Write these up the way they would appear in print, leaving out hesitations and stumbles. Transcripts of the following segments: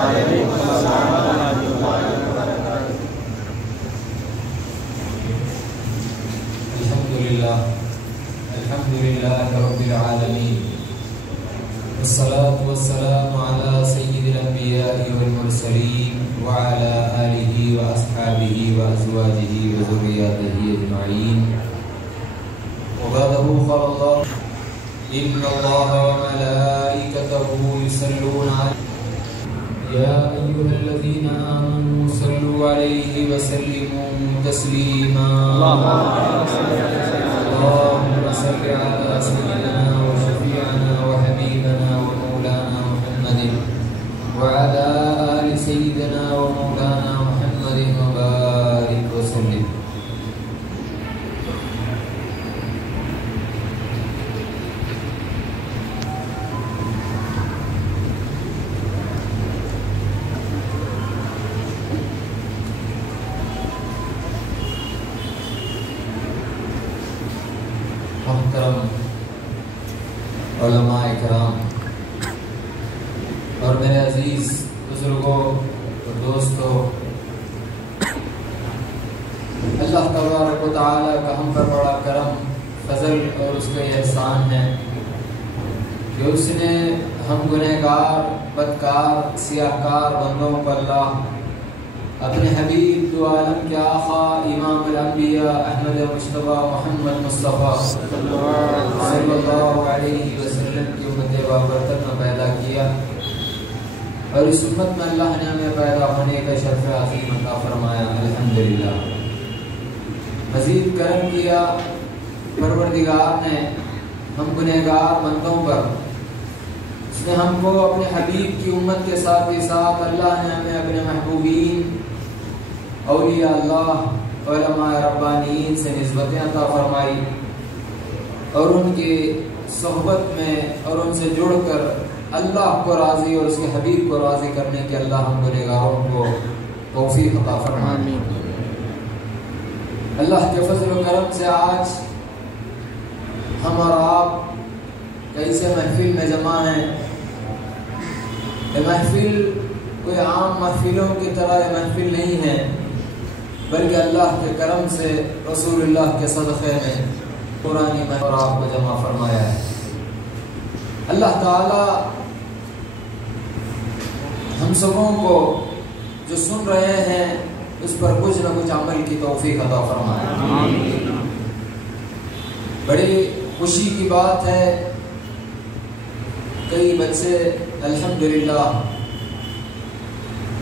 الحمدللہ رب العالمین والصلاة والسلام على سید الانبیاء والمرسلین وعلى آلہ واصحابہ وازواجہ وذریاتہ اجمعین وبعدہ قال اللہ ان اللہ وملائکتہ یصلون یا ایھا الذین آمنوا صلوا علیہ وسلموا تسلیما اللهم صل على سيدنا وشفيعنا وحبيبنا ومولانا محمد وعلى آل سيدنا ومولانا محمد وبارك وسلم. محترم علماء اکرام اور میرے عزیز بزرگوں اور دوستوں، اللہ تبارک و تعالیٰ کا ہم پر بڑا کرم، فضل اور اس کا احسان ہے کہ اس نے ہم گنہگار، بدکار، سیاہکار بندوں پر اللہ اپنے حبیب دو عالم کے آقا امام الانبیاء احمد مصطفیٰ محمد مصطفیٰ صلی اللہ علیہ وسلم کی امت بابرکت میں پیدا کیا، اور اس امت میں اللہ نے ہمیں پیدا ہونے کا شرف عظیم عطا فرمایا، الحمدللہ۔ مزید کرم کیا پروردگار نے ہم گنہگار بندوں پر، اس نے ہم کو اپنے حبیب کی امت کے ساتھ ہی ساتھ اللہ نے ہمیں اپنے محبوبین، اولیاء اللہ، علماء ربانیین سے نسبتیں عطا فرمائی، اور ان کی صحبت میں اور ان سے جڑ کر اللہ کو راضی اور اس کے حبیب کو راضی کرنے کے اللہ ہم گنہگاروں کو توفیق عطا فرمائے۔ اللہ کے فضل و کرم سے آج ہم اور آپ کیسے محفل میں جمع ہیں۔ یہ محفل کوئی عام محفلوں کی طرح یہ محفل نہیں ہے، بلکہ اللہ کے کرم سے رسول اللہ کے صدقے میں قرآنی محفل آپ کو جمع فرمایا ہے۔ اللہ تعالی ہم سبوں کو جو سن رہے ہیں اس پر کچھ نہ کچھ عمل کی توفیق عطا فرمائے۔ بڑی خوشی کی بات ہے، کئی بچے الحمدللہ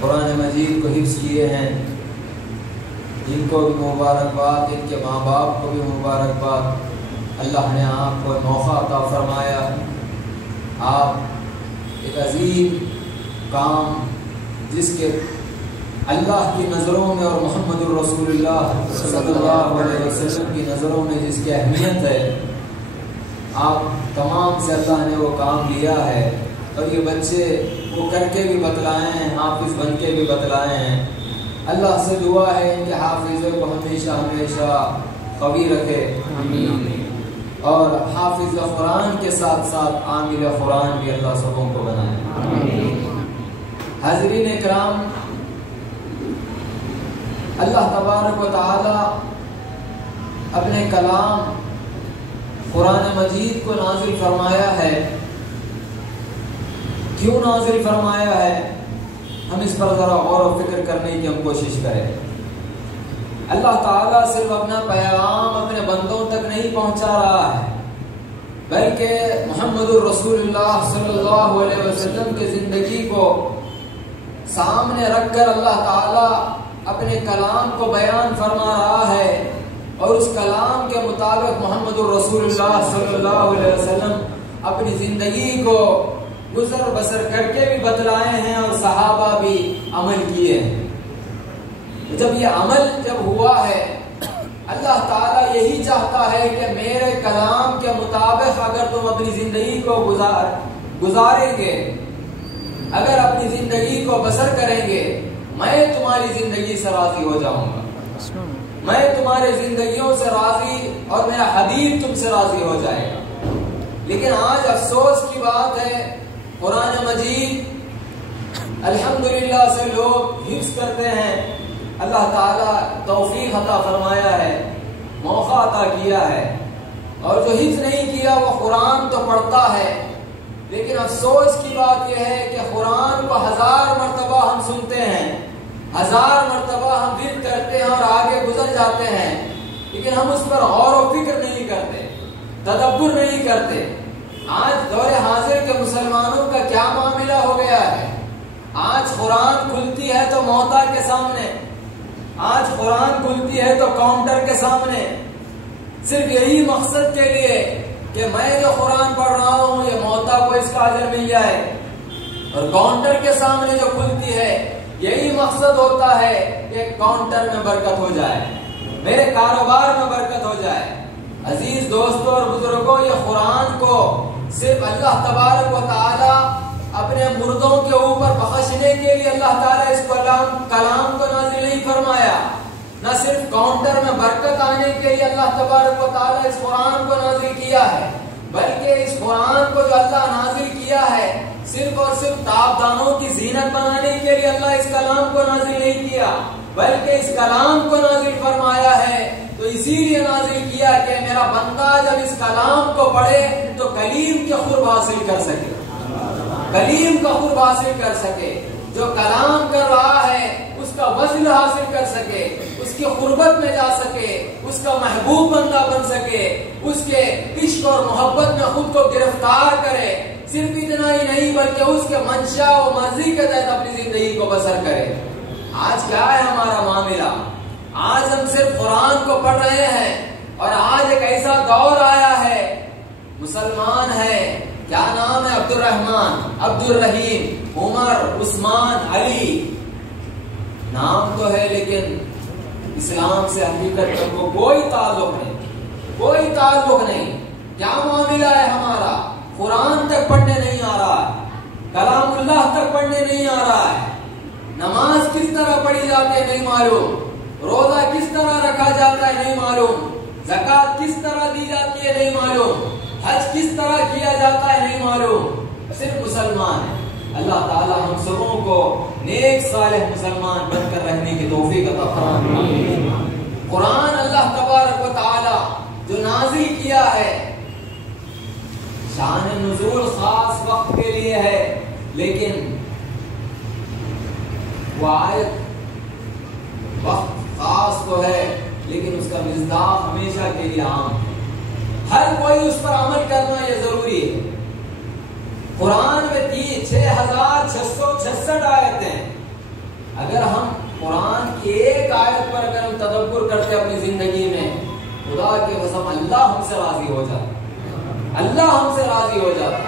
قرآن مجید کو حفظ کیے ہیں، ان کو بھی مبارکباد، ان کے ماں باپ کو بھی مبارکباد۔ اللہ نے آپ کو موقع عطا فرمایا، آپ ایک عظیم کام جس کے اللہ کی نظروں میں اور محمد الرسول اللہ صلی اللہ علیہ وسلم کی نظروں میں جس کی اہمیت ہے، آپ تمام سے اللہ نے وہ کام لیا ہے، اور یہ بچے وہ کر کے بھی بتلائے ہیں، حافظ بن کے بھی بتلائے ہیں۔ اللہ سے دعا ہے کہ حافظوں کو ہمیشہ ہمیشہ قوی رکھے، اور حافظ قرآن کے ساتھ ساتھ عامل قرآن بھی اللہ سبوں کو بنائے۔ حاضرین اکرام، اللہ تبارک و تعالی اپنے کلام قرآن مجید کو نازل فرمایا ہے۔ کیوں نازل فرمایا ہے؟ ہم اس پر ذرا غور و فکر کرنے کی ہم کوشش کریں۔ اللہ تعالیٰ صرف اپنا پیغام اپنے بندوں تک نہیں پہنچا رہا ہے، بلکہ محمد الرسول اللہ صلی اللہ علیہ وسلم کی زندگی کو سامنے رکھ کر اللہ تعالیٰ اپنے کلام کو بیان فرما رہا ہے، اور اس کلام کے مطابق محمد الرسول اللہ صلی اللہ علیہ وسلم اپنی زندگی کو گزر بسر کر کے بھی بتلائے ہیں، اور صحابہ بھی عمل کیے ہیں۔ جب یہ عمل جب ہوا ہے، اللہ تعالیٰ یہی چاہتا ہے کہ میرے کلام کے مطابق اگر تم اپنی زندگی کو گزاریں گے، اگر اپنی زندگی کو بسر کریں گے، میں تمہاری زندگی سے راضی ہو جاؤں گا، میں تمہاری زندگیوں سے راضی، اور میرا حبیب تم سے راضی ہو جائے گا۔ لیکن آج افسوس کی بات ہے، قرآن مجید الحمدللہ سے لوگ حفظ کرتے ہیں، اللہ تعالیٰ توفیق عطا فرمایا ہے، موقع عطا کیا ہے، اور جو حفظ نہیں کیا وہ قرآن تو پڑھتا ہے، لیکن افسوس کی بات یہ ہے کہ قرآن کو 1000 مرتبہ ہم سنتے ہیں، 1000 مرتبہ ہم ورد کرتے ہیں اور آگے گزر جاتے ہیں، لیکن ہم اس پر غور و فکر نہیں کرتے، تدبر نہیں کرتے۔ آج دور حاضر کے مسلمانوں کا کیا معاملہ ہو گیا ہے؟ آج قرآن کھلتی ہے تو موتا کے سامنے، آج قرآن کھلتی ہے تو کاؤنٹر کے سامنے، صرف یہی مقصد کے لیے کہ میں جو قرآن پڑھ رہا ہوں یہ موتا کو اس کا اجر مل جائے، اور کاؤنٹر کے سامنے جو کھلتی ہے یہی مقصد ہوتا ہے کہ کاؤنٹر میں برکت ہو جائے، میرے کاروبار میں برکت ہو جائے۔ عزیز دوستوں اور بزرگوں، یہ قرآن کو صرف اللہ تبارک و تعالی اپنے مردوں کے اوپر بخشنے کے لیے اللہ تعالیٰ اس کلام کو نازل نہیں فرمایا، نہ صرف کاؤنٹر میں برکت آنے کے لیے اللہ تبارک و تعالیٰ اس قرآن کو نازل کیا ہے، بلکہ اس قرآن کو جو اللہ نازل کیا ہے صرف اور صرف تابدانوں کی زینت بنانے کے لیے اللہ اس کلام کو نازل نہیں کیا، بلکہ اس کلام کو نازل فرمایا ہے تو اسی لیے نازل کیا کہ میرا بندہ جب اس کلام کو پڑھے تو کلیم کے قرب حاصل کر سکے، کلیم کا قرب حاصل کر سکے، جو کلام کر رہا ہے اس کا وزن حاصل کر سکے، اس کی قربت میں جا سکے، اس کا محبوب بندہ بن سکے، اس کے عشق اور محبت میں خود کو گرفتار کرے، صرف اتنا ہی نہیں بلکہ اس کے منشا و مرضی کے تحت اپنی زندگی کو بسر کرے۔ آج کیا ہے ہمارا معاملہ؟ آج ہم صرف قرآن کو پڑھ رہے ہیں، اور آج ایک ایسا دور آیا ہے، مسلمان ہے، کیا نام ہے، عبد الرحمن، عبد الرحیم، عمر، عثمان، علی، نام تو ہے لیکن اسلام سے حقیقت تک کو کوئی تعلق نہیں، کوئی تعلق نہیں۔ کیا معاملہ ہے ہمارا؟ قرآن تک پڑھنے نہیں آ رہا ہے، کلام اللہ تک پڑھنے نہیں آ رہا ہے، نماز کس طرح پڑھی جاتی ہے نہیں معلوم، روزہ کس طرح رکھا جاتا ہے نہیں معلوم، زکوٰۃ کس طرح دی جاتی ہے نہیں معلوم، حج کس طرح کیا جاتا ہے نہیں معلوم، صرف مسلمان ہے۔ اللہ تعالی ہم سبوں کو نیک صالح مسلمان بن کر رہنے کی توفیق عطا فرمائے۔ قرآن اللہ تبارک و تعالی جو نازل کیا ہے، شان نزول خاص وقت کے لیے ہے، لیکن وہ آیت وقت خاص تو ہے لیکن اس کا مصداق ہمیشہ کے لیے عام ہے، ہر کوئی اس پر عمل کرنا یہ ضروری ہے۔ قرآن میں 6666 آیتیں، اگر ہم قرآن کی ایک آیت پر اگر ہم تدبر کرتے اپنی زندگی میں، خدا کے قسم اللہ ہم سے راضی ہو جاتا، اللہ ہم سے راضی ہو جاتا۔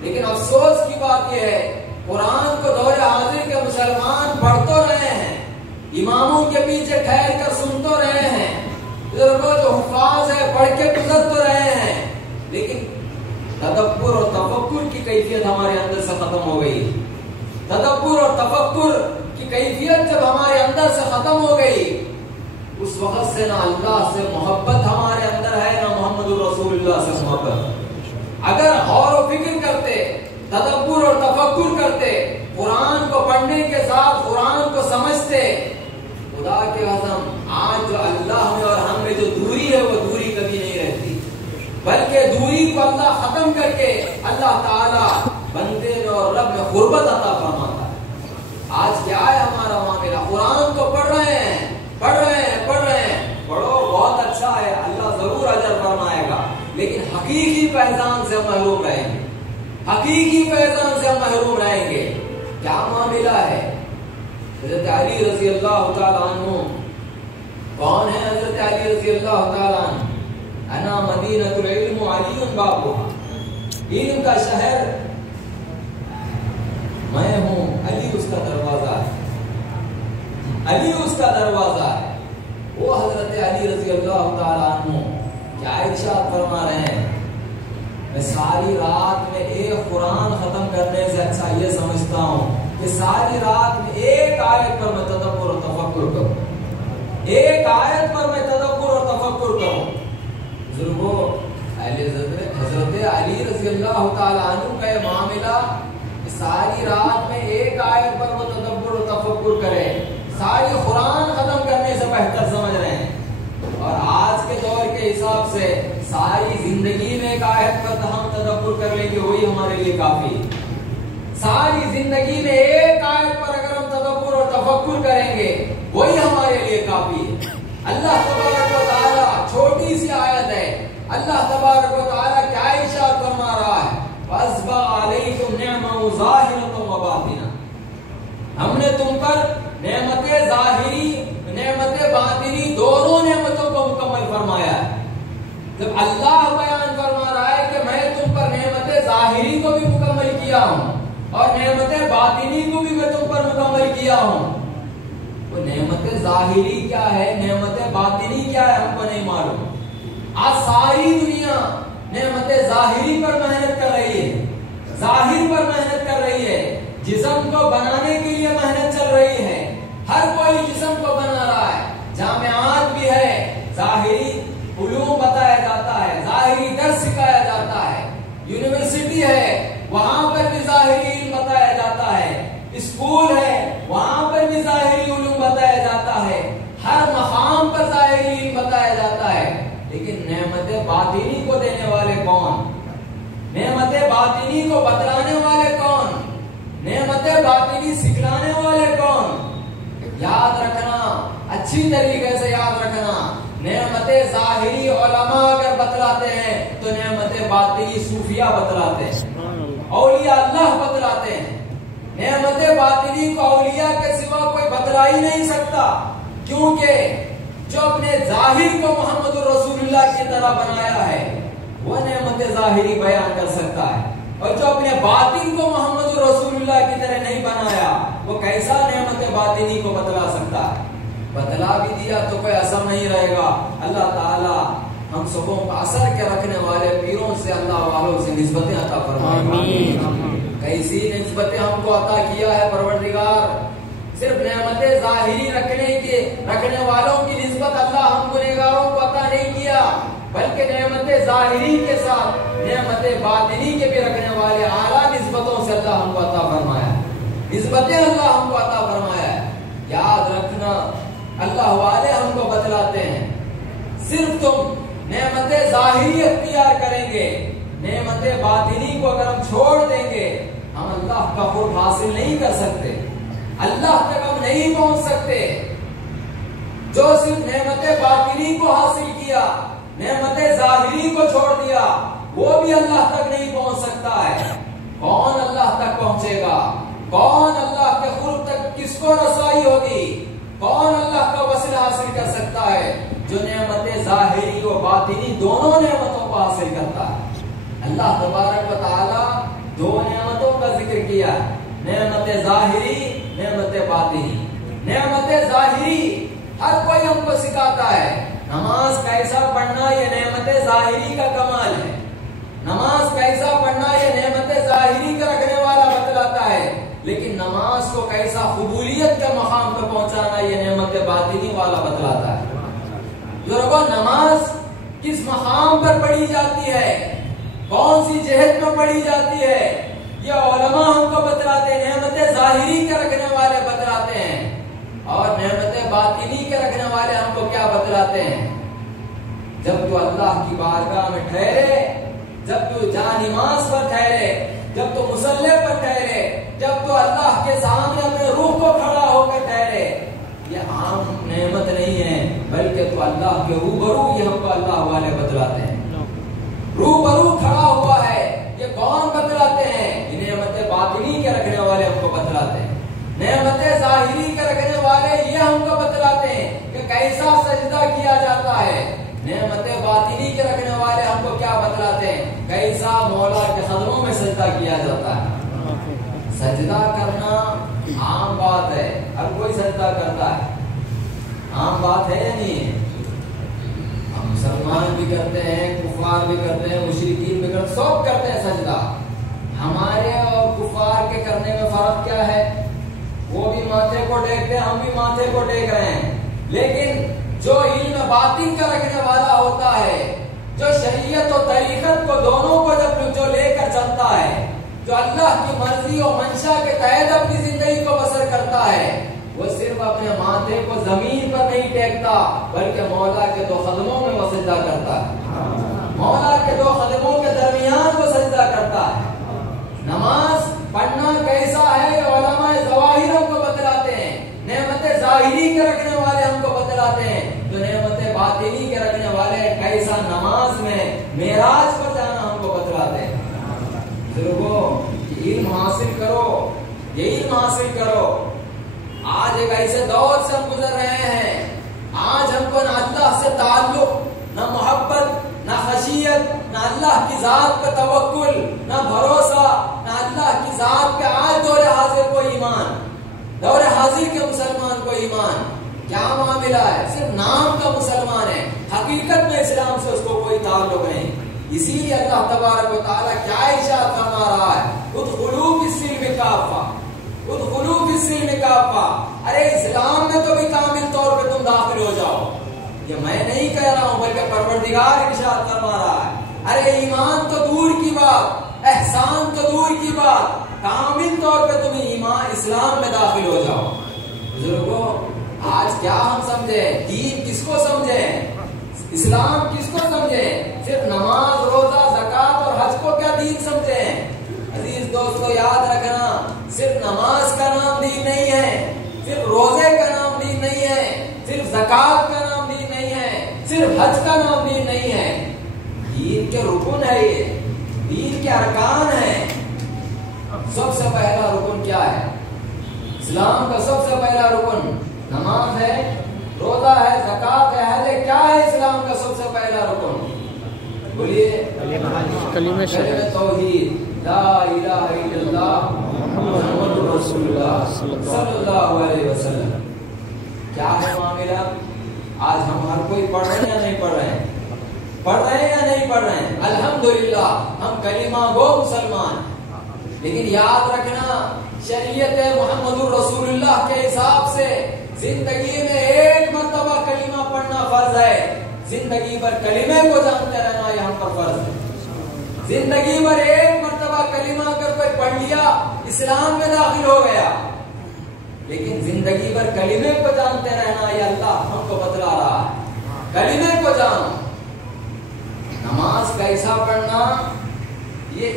لیکن افسوس کی بات یہ ہے قرآن کو دور حاضر کے مسلمان پڑھ تو رہے ہیں، اماموں کے پیچھے ٹھہر کر سن تو رہے ہیں، جو حفاظ ہے پڑھ کے گزر تو رہے ہیں، لیکن تدبر اور تفکر کی کیفیت ہمارے اندر سے ختم ہو گئی۔ تدبر اور تفکر کی کیفیت جب ہمارے اندر سے ختم ہو گئی، اس وقت سے نہ اللہ سے محبت ہمارے اندر ہے، نہ محمد رسول اللہ سے محبت۔ اگر غور و فکر کرتے، تدبر اور تفکر کرتے، قرآن کو پڑھنے کے ساتھ قرآن کو سمجھتے، خدا کے قسم آج جو اللہ میں اور ہم میں جو دوری ہے وہ دوری کبھی نہیں رہتی، بلکہ دوری کو اللہ ختم کر کے اللہ تعالی بندے میں اور رب میں قربت عطا فرماتا ہے۔ آج کیا ہے ہمارا معاملہ؟ قرآن کو پڑھ رہے ہیں، پڑھ رہے ہیں، پڑھ رہے ہیں، پڑھو بہت اچھا ہے، اللہ ضرور اجر فرمائے گا، لیکن حقیقی پہچان سے محروم رہیں گے، حقیقی پہچان سے محروم رہیں گے۔ کیا معاملہ ہے؟ حضرت علی رضی اللہ تعالیٰ عنہ کون ہے؟ حضرت علی رضی اللہ تعالیٰ عنہ، انا مدینہ العلم علی بابها، علم کا شہر میں ہوں، علی اس کا دروازہ ہے، علی اس کا دروازہ ہے۔ وہ حضرت علی رضی اللہ تعالیٰ عنہ کیا ارشاد فرما رہے ہیں؟ میں ساری رات میں ایک قرآن ختم کرنے سے اچھا یہ سمجھتا ہوں کہ ساری رات میں ایک آیت پر میں تدبر اور تفکر کروں، ایک آیت پر میں تدبر اور تفکر کروں۔ بزرگوں، حضرت علی رضی اللہ تعالیٰ عنہ کا یہ معاملہ ساری رات میں ایک آیت پر وہ تدبر و تفکر کرے، ساری قرآن ختم کرنے سے بہتر سمجھ رہے ہیں۔ اور آج کے دور کے حساب سے ساری زندگی میں ایک آیت پر ہم تدبر کر لیں گے، وہی ہمارے لیے کافی ہے۔ ساری زندگی میں ایک آیت پر اگر ہم تدبر اور تفکر کریں گے، وہی ہمارے لیے کافی ہے۔ اللہ تبارک و تعالیٰ، چھوٹی سی آیت ہے، اللہ تبارک و تعالیٰ کیا ارشاد فرما رہا ہے؟ وَأَسْبَغَ عَلَيْكُمْ نِعْمَهُ ظَاهِرَةً وَبَاطِنَةً، ہم نے تم پر نعمت ظاہری نعمت باطنی دونوں نعمتوں کو مکمل فرمایا ہے۔ جب اللہ بیان فرما رہا ہے کہ میں تم پر نعمت ظاہری کو بھی مکمل کیا ہوں اور نعمت باطنی کو بھی میں تم پر مکمل کیا ہوں، وہ نعمت ظاہری کیا ہے، نعمت باطنی کیا ہے، ہم کو نہیں معلوم۔ آج ساری دنیا نعمت ظاہری پر محنت کر رہی ہے، ظاہر پر محنت کر رہی ہے، جسم کو بنانے کے لیے محنت چل رہی ہے، ہر کوئی جسم کو بنا رہا ہے، جامعات بھی ہے، ظاہری علوم بتایا جاتا ہے، ظاہری درس سکھایا جاتا ہے، یونیورسٹی ہے وہاں پر بھی ظاہری علم بتایا جاتا ہے، اسکول ہے وہاں پر بھی ظاہری علوم بتایا جاتا ہے، ہر مقام پر ظاہری علم بتایا جاتا ہے، لیکن نعمت باطنی کو دینے والے کون؟ نعمت باطنی کو بتلانے والے کون؟ نعمت باطنی سکھلانے والے کون؟ یاد رکھنا، اچھی طریقے سے یاد رکھنا، نعمت ظاہری علماء اگر بتلاتے ہیں تو نعمت باطنی صوفیاء بتلاتے ہیں، اولیاء اللہ بتلاتے ہیں۔ نعمت باطنی کو اولیاء کے سوا کوئی بتلا ہی نہیں سکتا، کیونکہ جو اپنے ظاہر کو محمد رسول اللہ کی طرح بنایا ہے وہ نعمت ظاہری بیان کر سکتا ہے، اور جو اپنے باطن کو محمد رسول اللہ کی طرح نہیں بنایا وہ کیسا نعمت باطنی کو بتلا سکتا ہے؟ بتلا بھی دیا تو کوئی اثر نہیں رہے گا۔ اللہ تعالی ہم سبوں کو اثر کے رکھنے والے پیروں سے، اللہ والوں سے نسبتیں عطا فرمائے۔ کیسی نسبتیں ہم کو عطا کیا ہے پروردگار؟ صرف نعمت ظاہری رکھنے والوں کی نسبت اللہ ہم گنہگاروں کو عطا نہیں کیا، بلکہ نعمت ظاہری کے ساتھ نعمت باطنی کے بھی رکھنے والے اعلیٰ نسبتوں سے اللہ ہم کو عطا فرمایا، نسبتیں اللہ ہم کو عطا فرمایا ہے۔ یاد رکھنا، اللہ والے ہم کو بتلاتے ہیں صرف تم نعمت ظاہری اختیار کریں گے، نعمت باطنی کو اگر ہم چھوڑ دیں گے ہم اللہ کا قرب حاصل نہیں کر سکتے، اللہ تک ہم نہیں پہنچ سکتے۔ جو صرف نعمت باطنی کو حاصل کیا، نعمت ظاہری کو چھوڑ دیا، وہ بھی اللہ تک نہیں پہنچ سکتا ہے۔ کون اللہ تک پہنچے گا؟ کون اللہ کے قرب تک کس کو رسائی ہوگی؟ کون اللہ کا وصل حاصل کر سکتا ہے؟ جو نعمت ظاہری و باطنی دونوں نعمتوں کو حاصل کرتا ہے۔ اللہ تبارک و تعالی دو نعمتوں کا ذکر کیا، نعمت ظاہری، نعمت باطنی۔ نعمت ظاہری ہر کوئی ہم کو سکھاتا ہے، نماز کیسا پڑھنا یہ نعمت ظاہری کا کمال ہے، نماز کیسا پڑھنا یہ نعمت ظاہری کا رکھنے والا بتلاتا ہے، لیکن نماز کو کیسا قبولیت کے مقام پر پہنچانا یہ نعمت باطنی والا بتلاتا ہے۔ لوگوں، نماز کس مقام پر پڑھی جاتی ہے، کون سی جہت میں پڑھی جاتی ہے، یہ علماء ہم کو بتلاتے ہیں، نعمت ظاہری کے رکھنے والے بتلاتے ہیں، اور نعمت باطنی کے رکھنے والے ہم کو کیا بتلاتے ہیں؟ جب تو اللہ کی بارگاہ میں ٹھہرے، جب تو جانماز پر ٹھہرے، جب تو مصلی پر ٹھہرے، جب تو اللہ کے سامنے اپنے روح کو کھڑا ہو کر ٹھہرے، یہ عام نعمت نہیں ہے، بلکہ تو اللہ کے روبرو یہ ہم کو اللہ والے بتلاتے ہیں۔ روبرو کھڑا ہوا ہے، یہ کون بتلاتے ہیں؟ یہ نعمت باطنی کے رکھنے والے ہم کو بتلاتے ہیں۔ نعمت ظاہری کے رکھنے والے یہ ہم کو بتلاتے ہیں کہ کیسا سجدہ کیا جاتا ہے، نعمت باطنی کے رکھنے والے ہم کو کیا بتلاتے ہیں؟ کیسا مولا کے قدموں میں سجدہ کیا جاتا ہے۔ سجدہ کرنا عام بات ہے، ہر کوئی سجدہ کرتا ہے، عام بات ہے یا نہیں ہے؟ ہم مسلمان بھی کرتے ہیں، کفار بھی کرتے ہیں، مشرکین بھی کرتے ہیں، سب کرتے ہیں سجدہ۔ ہمارے اور کفار کے کرنے میں فرق کیا ہے؟ وہ بھی ماتھے کو ٹیکتے ہیں، ہم بھی ماتھے کو ٹیک رہے ہیں، لیکن جو علم باطن کا رکھنے والا ہوتا ہے، جو شریعت و طریقت کو دونوں کو جب جو لے کر چلتا ہے، جو اللہ کی مرضی اور منشا کے تحت اپنی زندگی کو بسر کرتا ہے وہ صرف اپنے ماتھے کو زمین پر نہیں ٹیکتا بلکہ مولا کے دو قدموں میں وہ سجدہ کرتا ہے، مولا کے دو قدموں کے درمیان وہ سجدہ کرتا ہے۔ نماز پڑھنا کیسا ہے علماء ظواہر ہم کو بتلاتے ہیں، نعمت ظاہری کے رکھنے والے ہم کو بتلاتے ہیں، تو نعمت باطنی کے رکھنے والے کیسا نماز میں معراج پر جانا ہم کو بتلاتے ہیں۔ بزرگوں علم حاصل کرو، یہ علم حاصل کرو۔ آج ایک ایسے دور سے ہم گزر رہے ہیں، آج ہم کو نہ اللہ سے تعلق، نہ محبت، نہ خشیت، نہ اللہ کی ذات پہ توکل، نہ بھروسہ، نہ اللہ کی ذات پہ۔ آج دور حاضر کو ایمان، دور حاضر کے مسلمان کو ایمان کیا معاملہ ہے؟ صرف نام کا مسلمان ہے، حقیقت میں اسلام سے اس کو کوئی تعلق نہیں۔ اسی لیے اللہ تبارک و تعالیٰ کیا ارشاد فرما رہا ہے، ادخلوا فی السلم کافہ، ادخلوا فی السلم کافہ۔ ارے اسلام میں تو بھی کامل طور پہ تم داخل ہو جاؤ، یہ میں نہیں کہہ رہا ہوں بلکہ پروردگار ارشاد فرما رہا ہے۔ ارے ایمان تو دور کی بات، احسان تو دور کی بات، کامل طور پہ تم ایمان اسلام میں داخل ہو جاؤ۔ بزرگوں آج کیا ہم سمجھیں؟ دین کس کو سمجھیں؟ اسلام کس کو سمجھیں؟ صرف نماز، روزہ، زکوٰۃ اور حج کو کیا دین سمجھیں؟ عزیز دوستو یاد رکھنا، صرف نماز کا نام دین نہیں ہے، صرف روزے کا نام دین نہیں ہے، صرف زکوٰۃ کا نام دین نہیں ہے، صرف حج کا نام دین نہیں ہے۔ دین کے رکن ہے، یہ دین کے ارکان ہیں۔ سب سے پہلا رکن کیا ہے؟ اسلام کا سب سے پہلا رکن نماز ہے، روزہ ہے، زکوٰۃ ہے، حج ہے۔ کیا ہے اسلام کا سب سے پہلا رکن؟ بولیے کلمہ توحید، لا الہ الا اللہ محمد رسول اللہ صلی اللہ علیہ وسلم۔ کیا ہے معاملہ؟ آج ہم ہر کوئی پڑھ رہے ہیں یا نہیں پڑھ رہے ہیں؟ پڑھ رہے ہیں یا نہیں پڑھ رہے ہیں؟ الحمدللہ ہم کلمہ گو مسلمان۔ لیکن یاد رکھنا، شریعت محمد رسول اللہ کے حساب سے زندگی میں ایک مرتبہ کلمہ پڑھنا فرض ہے، زندگی بھر کلمے کو جانتے رہنا یہ ہم پر فرض ہے۔ زندگی بھر ایک مرتبہ کلمہ اگر کوئی پڑھ لیا اسلام میں داخل ہو گیا، لیکن زندگی بھر کلمے کو جانتے رہنا یہ اللہ ہم کو بتلا رہا ہے۔ کلمے کو جانو۔ نماز کیسا پڑھنا یہ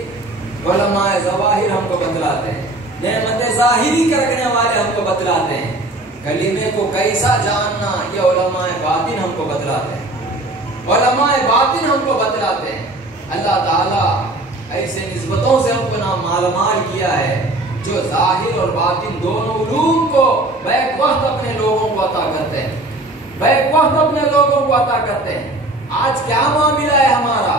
علماء ظواہر ہم کو بتلاتے ہیں، نعمت ظاہری کے رکھنے والے ہم کو بتلاتے ہیں۔ کلمے کو کیسا جاننا یہ علماء باطن ہم کو بتلاتے ہیں، علماء باطن ہم کو بتلاتے ہیں۔ اللہ تعالیٰ ایسے نسبتوں سے ہم کو نام مالامال کیا ہے جو ظاہر اور باطن دونوں علوم کو بیک وقت اپنے لوگوں کو عطا کرتے ہیں، بیک وقت اپنے لوگوں کو عطا کرتے ہیں۔ آج کیا معاملہ ہے ہمارا؟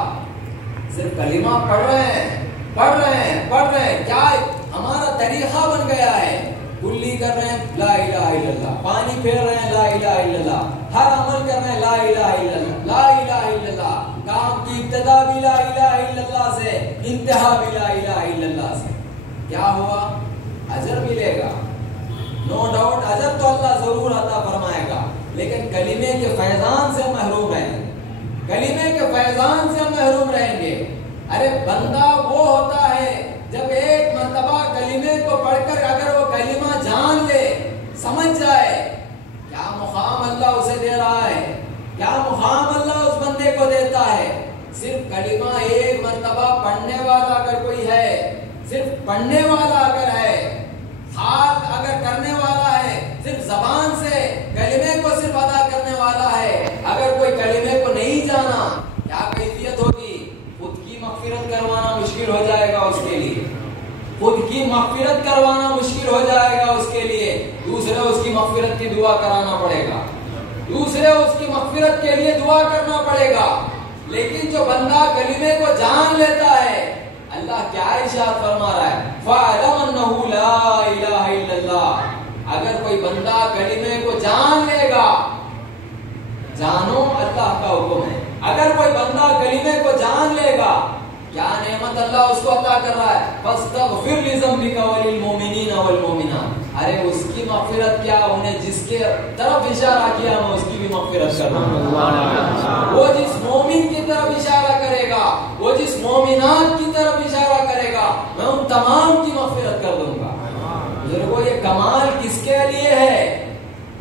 صرف کلمہ پڑھ رہے ہیں، پڑھ رہے ہیں، پڑھ رہے ہیں۔ کیا ہمارا طریقہ بن گیا ہے؟ کلی کر رہے ہیں لا الہ الا اللہ، پانی پھیر رہے ہیں لا الہ الا اللہ، ہر عمل کر رہے ہیں لا الہ الا اللہ، لا الہ الا اللہ۔ کام کی ابتدا بھی لا الہ الا اللہ سے، انتہا بھی لا الہ الا اللہ سے۔ کیا ہوا؟ اجر ملے گا، نو ڈاؤٹ اجر تو اللہ ضرور عطا فرمائے گا، لیکن کلمے کے فیضان سے محروم رہیں گے، کلمے کے فیضان سے محروم رہیں گے۔ ارے بندہ وہ ہوتا ہے جب ایک مرتبہ کلمے کو پڑھ کر اگر وہ کلمہ جان لے، سمجھ جائے، کیا مقام اللہ اسے دے رہا ہے، کیا مقام اللہ اس بندے کو دیتا ہے۔ صرف کلمہ ایک مرتبہ پڑھنے والا اگر کوئی ہے، صرف پڑھنے والا اگر ہے، حال اگر کرنے والا ہے، صرف زبان سے کلمے کو صرف ادا کرنے والا ہے، اگر کوئی کلمے کو نہیں جانا، کیا کیفیت ہوگی؟ خود کی مغفرت کروانا مشکل ہو جائے گا اس کے لیے، خود کی مغفرت کروانا مشکل ہو جائے گا اس کے لیے، دوسرے اس کی مغفرت کی دعا کرانا پڑے گا، دوسرے اس کی مغفرت کے لیے دعا کرنا پڑے گا۔ لیکن جو بندہ کلمے کو جان لیتا ہے، اللہ کیا ارشاد فرما رہا ہے، فَاعْلَمْ أَنَّهُ لَا إِلَٰهَ إِلَّا اللَّهُ۔ اگر کوئی بندہ کلمے کو جان لے گا، جانو اللہ کا حکم ہے، اگر کوئی بندہ کلمے کو جان لے گا، کیا نعمت اللہ اس کو عطا کر رہا ہے، فَاسْتَغْفِرْ لِذَنبِكَ وَلِلْمُؤْمِنِينَ وَالْمُؤْمِنَاتِ۔ ارے اس کی مغفرت کیا، انہیں جس کے طرف اشارہ کیا میں اس کی بھی مغفرت کرنا، وہ جس مومن کی طرف اشارہ کرے گا، وہ جس مومنات کی طرف اشارہ کرے گا میں ان تمام کی مغفرت کر دوں گا۔ بزرگوں یہ کمال کس کے لیے ہے؟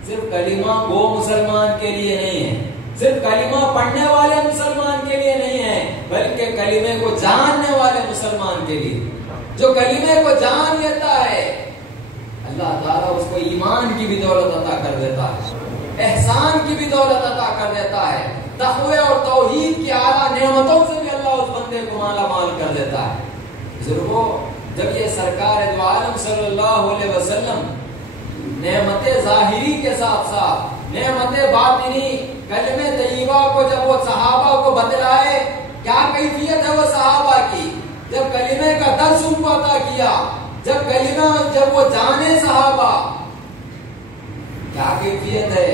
صرف کلمہ گو مسلمان کے لیے نہیں ہے، صرف کلمہ پڑھنے والے مسلمان کے لیے نہیں ہے، بلکہ کلمے کو جاننے والے مسلمان کے لیے۔ جو کلمے کو جان لیتا ہے اللہ تعالیٰ اس کو ایمان کی بھی دولت عطا کر دیتا ہے، احسان کی بھی دولت عطا کر دیتا ہے، تقوی اور توحید کی اعلیٰ نعمتوں سے بھی اللہ اس بندے کو مالا مال کر دیتا ہے۔ بزرگوں جب یہ سرکار دو عالم صلی اللہ علیہ وسلم نعمت ظاہری کے ساتھ ساتھ نعمت باطنی کلمہ طیبہ کو جب وہ صحابہ کو بتلائے، کیا کیفیت ہے وہ صحابہ کی؟ جب کلمے کا درس ان کو عطا کیا، جب وہ جانے صحابہ کیا کیفیت ہے،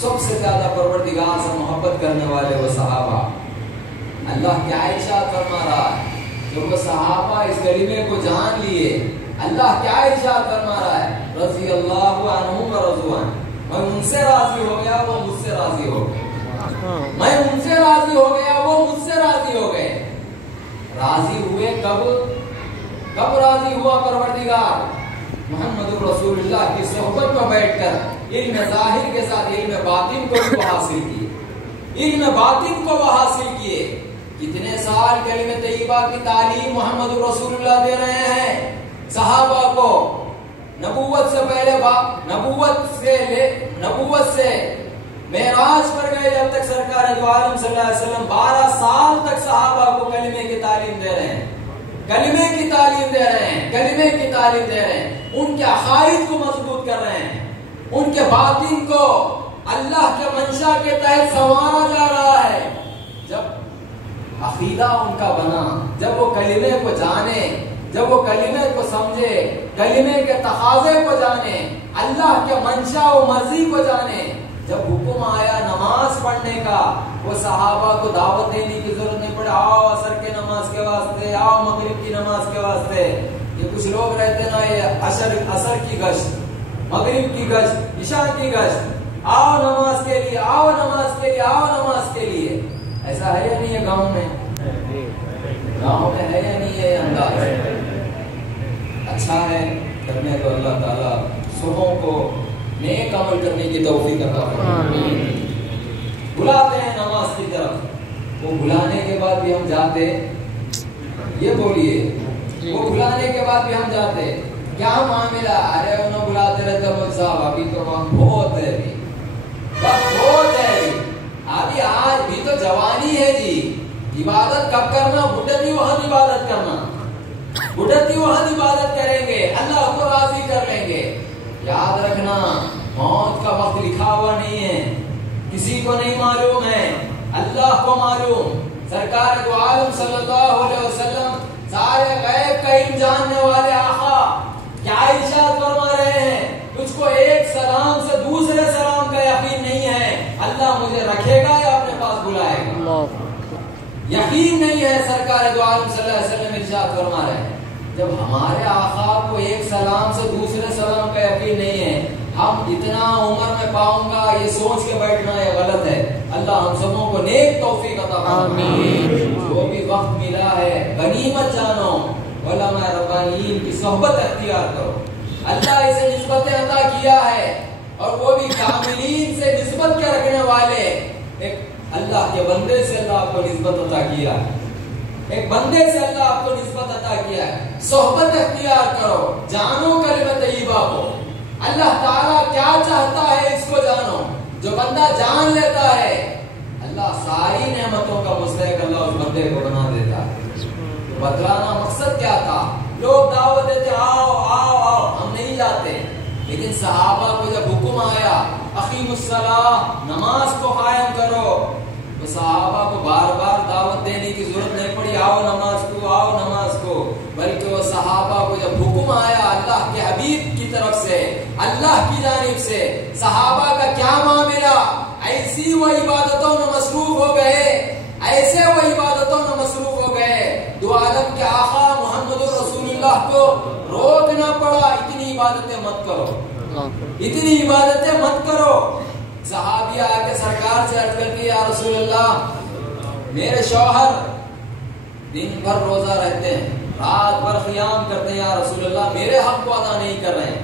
سب سے زیادہ پروردگار سے محبت کرنے والے وہ صحابہ۔ اللہ کیا ارشاد فرما رہا ہے؟ جب وہ صحابہ اس کلمے کو جان لیے، اللہ کیا ارشاد فرما رہا ہے؟ رضی اللہ عنہم ورضوا عنہ، میں ان سے راضی ہو گیا وہ مجھ سے راضی ہو گئے، میں ان سے راضی ہو گیا وہ مجھ سے راضی ہو گئے۔ راضی ہوئے کب راضی ہوا پروردگار؟ محمد رسول اللہ کی صحبت میں بیٹھ کر علم ظاہر کے ساتھ علم باطن کو بھی حاصل کیے، علم باطن کو وہ حاصل کیے۔ کتنے سال کلمہ طیبہ کی تعلیم محمد رسول اللہ دے رہے ہیں صحابہ کو، نبوت سے پہلے نبوت سے معراج پر گئے جب تک سرکار دو عالم صلی اللہ علیہ وسلم 12 سال تک صحابہ کو کلمے کی تعلیم دے رہے ہیں، کلمے کی تعلیم دے رہے ہیں، کلمے کی تعلیم دے رہے ہیں، ان کے عقائد کو مضبوط کر رہے ہیں، ان کے باطن کو اللہ کے منشا کے تحت سنوارا جا رہا ہے۔ جب عقیدہ ان کا بنا، جب وہ کلمے کو جانے، جب وہ کلمے کو سمجھے، کلمے کے تقاضے کو جانے، اللہ کے منشا و مرضی کو جانے، جب حکم آیا نماز پڑھنے کا، وہ صحابہ کو دعوت دینے کی ضرورت نہیں پڑی، آؤ عصر کے نماز کے واسطے، آؤ مغرب کی نماز کے واسطے۔ یہ کچھ لوگ رہتے نا، یہ عصر کی گشت، مغرب کی گشت، عشاء کی گشت، آؤ نماز کے لیے، آؤ نماز کے لیے، آؤ نماز کے لیے۔ ایسا ہے یا نہیں ہے گاؤں میں؟ گاؤں میں ہے یا نہیں ہے انداز؟ اچھا ہے کرنے تو اللہ تعالیٰ سبوں کو نیک عمل کرنے کی توفیق عطا فرمائے۔ بلاتے ہیں نماز کی طرف، وہ بلانے کے بعد بھی ہم جاتے، یہ بولیے، وہ بلانے کے بعد بھی ہم جاتے، کیا معاملہ؟ ارے انہوں بلاتے رہتے ہیں صاحب ابھی تو وقت بہت ہے، وقت بہت ہے ابھی، آج بھی تو جوانی ہے جی، عبادت کب کرنا؟ بڈھتی وقت عبادت کرنا، بڈھتی وقت عبادت کریں گے، اللہ کو راضی کر لیں گے۔ یاد رکھنا موت کا وقت لکھا ہوا نہیں ہے، کسی کو نہیں معلوم ہے، اللہ کو معلوم۔ سرکار دو عالم صلی اللہ علیہ وسلم سارے غیب کا علم جاننے والے آقا کیا ارشاد فرما رہے ہیں؟ تجھ کو ایک سلام سے دوسرے سلام کا یقین نہیں ہے، اللہ مجھے رکھے گا یا اپنے پاس بلائے گا؟ یقین نہیں ہے۔ سرکار دو عالم صلی اللہ علیہ وسلم ارشاد فرما رہے ہیں جب ہمارے آقا کو ایک سلام سے دوسرے سلام کا یقین نہیں ہے، ہم اتنا عمر میں پاؤں گا یہ سوچ کے بیٹھنا یہ غلط ہے۔ اللہ ہم سبوں کو نیک توفیق عطا فرمائے۔ جو بھی وقت ملا ہے غنیمت جانو، علماء ربانیین کی صحبت اختیار کرو، اللہ اسے نسبت عطا کیا ہے، اور وہ بھی کاملین سے نسبت کے رکھنے والے ایک اللہ کے بندے سے اللہ آپ کو نسبت عطا کیا ہے، ایک بندے سے اللہ آپ کو نسبت عطا کیا ہے۔ صحبت اختیار کرو، جانو کلمہ طیبہ کو، اللہ تعالیٰ کیا چاہتا ہے اس کو جانو۔ جو بندہ جان لیتا ہے اللہ ساری نعمتوں کا مستحق اللہ اس بندے کو بنا دیتا ہے۔ بتلانا مقصد کیا تھا؟ لوگ دعوت دیتے آؤ آؤ آؤ، ہم نہیں جاتے، لیکن صحابہ کو جب حکم آیا اقیم الصلاۃ، نماز کو قائم کرو، تو صحابہ کو بار بار دعوت دینے کی ضرورت نہیں پڑی آؤ نماز کو آؤ نماز کو، بلکہ وہ صحابہ کو جب حکم آیا اللہ کے حبیب کی طرف سے، اللہ کی جانب سے، صحابہ کا کیا معاملہ؟ ایسی وہ عبادتوں میں مصروف ہو گئے، ایسے وہ عبادتوں میں مصروف ہو گئے، دو عالم کے آقا محمد رسول اللہ کو روکنا پڑا اتنی عبادتیں مت کرو، اتنی عبادتیں مت کرو۔ صحابی آ کے سرکار سے عرض کرتی یا رسول اللہ میرے شوہر دن بھر روزہ رہتے ہیں، رات بھر قیام کرتے ہیں، یا رسول اللہ میرے حق کو ادا نہیں کر رہے ہیں.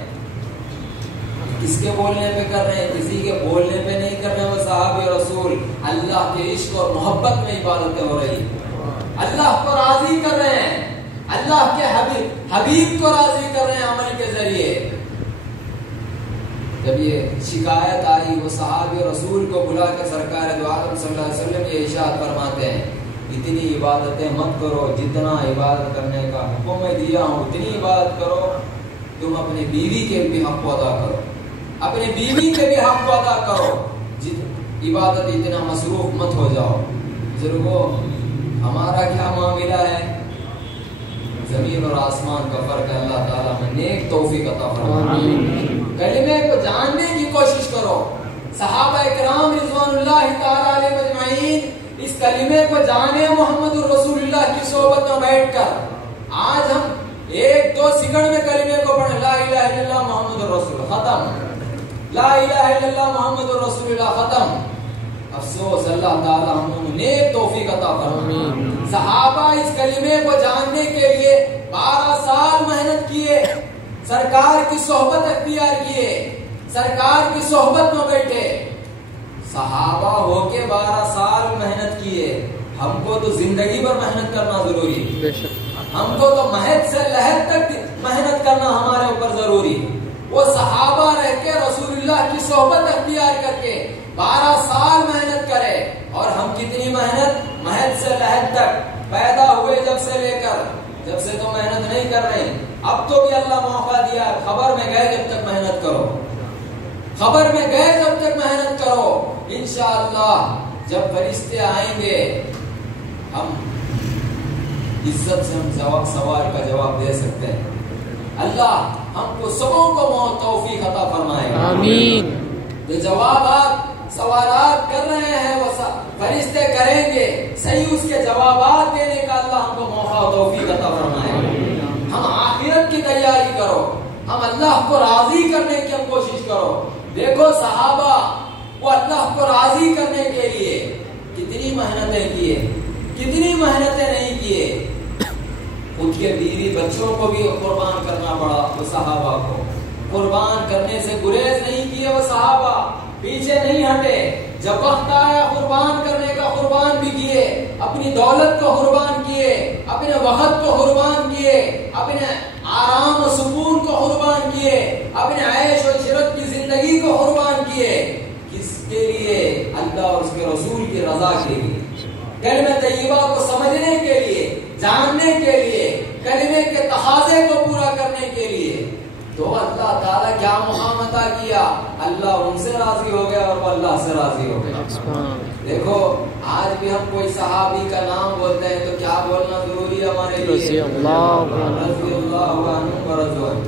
کس کے بولنے پہ کر رہے ہیں؟ کسی کے بولنے پہ نہیں کر رہے. وہ صحابہ رسول اللہ کے عشق اور محبت میں عبادتیں ہو رہی، اللہ کو راضی کر رہے ہیں، اللہ کے حبیب کو راضی کر رہے ہیں عمل کے ذریعے. جب یہ شکایت آئی، وہ صحابہ رسول کو بلا کے سرکار دو عالم صلی اللہ علیہ وسلم یہ ارشاد فرماتے ہیں اتنی عبادتیں مت کرو، جتنا عبادت کرنے کا حکم میں دیا ہوں اتنی عبادت کرو. تم اپنے بیوی کے بھی حق کو ادا کرو، اپنے بیوی کے بھی حق کو ادا کرو. عبادت اتنا مصروف مت ہو جاؤ. بزرگوں، ہمارا کیا معاملہ ہے؟ زمین اور آسمان کا فرق ہے. اللہ تعالیٰ میں نیک توفیق عطا فرمائے. کلمے کو جاننے کی کوشش کرو. صحابہ کرام رضوان اللہ تعالی علیہ مجمعین اس کلمے کو جانے محمد الرسول اللہ کی صحبت میں بیٹھ کر. آج ہم 1-2 سیکنڈ میں کلمے کو پڑھیں، لا الہ الا اللہ محمد الرسول، ختم. لا الہ الا اللہ محمد الرسول اللہ، ختم. افسوس، اللہ تعالی ہم نیک توفیق عطا فرمائے. صحابہ اس کلمے کو جاننے کے لیے 12 سال محنت کیے، سرکار کی صحبت اختیار کیے، سرکار کی صحبت میں بیٹھے. صحابہ ہو کے 12 سال محنت کیے. ہم کو تو زندگی بھر محنت کرنا ضروری، ہم کو تو مہد سے لہد تک محنت کرنا ہمارے اوپر ضروری. وہ صحابہ رہ کے رسول اللہ کی صحبت اختیار کر کے 12 سال محنت کرے. اور ہم کتنی محنت؟ مہد سے لہد تک، پیدا ہوئے جب سے لے کر، جب سے تو محنت نہیں کر رہے. اب تو بھی اللہ موقع دیا، خبر میں گئے جب تک محنت کرو، خبر میں گئے جب تک محنت کرو. انشاءاللہ جب فرشتے آئیں گے ہم عزت سے ہم سوال کا جواب دے سکتے ہیں. اللہ ہم کو سبوں کو توفیق عطا فرمائے. آمین. جو جوابات سوالات کر رہے ہیں وہ فرشتے کریں گے، صحیح اس کے جوابات دینے کا اللہ ہم کو موقع و توفیق عطا فرمائے. ہم آخرت کی تیاری کرو، ہم اللہ کو راضی کرنے کی ہم کوشش کرو. دیکھو صحابہ وہ اللہ کو راضی کرنے کے لیے کتنی محنتیں کیے، کتنی محنتیں نہیں کیے. خود کے بیوی بچوں کو بھی قربان کرنا پڑا. وہ صحابہ کو قربان کرنے سے گریز نہیں کیے. وہ صحابہ پیچھے نہیں ہٹے. جب وقت آیا قربان کرنے کا قربان بھی کیے، اپنی دولت کو قربان کیے، اپنے وقت کو قربان کیے، اپنے آرام و سکون کو قربان کیے، اپنے عیش و عشرت کی زندگی کو قربان کیے. کس کے لیے؟ اللہ اور اس کے رسول کی رضا کے لیے، کلمہ طیبہ کو سمجھنے کے لیے، جاننے کے لیے، کلمے کے تقاضے کو پورا کرنے کے لیے. تو اللہ تعالیٰ کیا مقام عطا کیا؟ اللہ ان سے راضی ہو گیا اور وہ اللہ سے راضی ہو گیا. دیکھو آج بھی ہم کوئی صحابی کا نام بولتے ہیں تو کیا بولنا ضروری ہے ہمارے لیے؟ رضی اللہ عنہ ورضوا عنہ.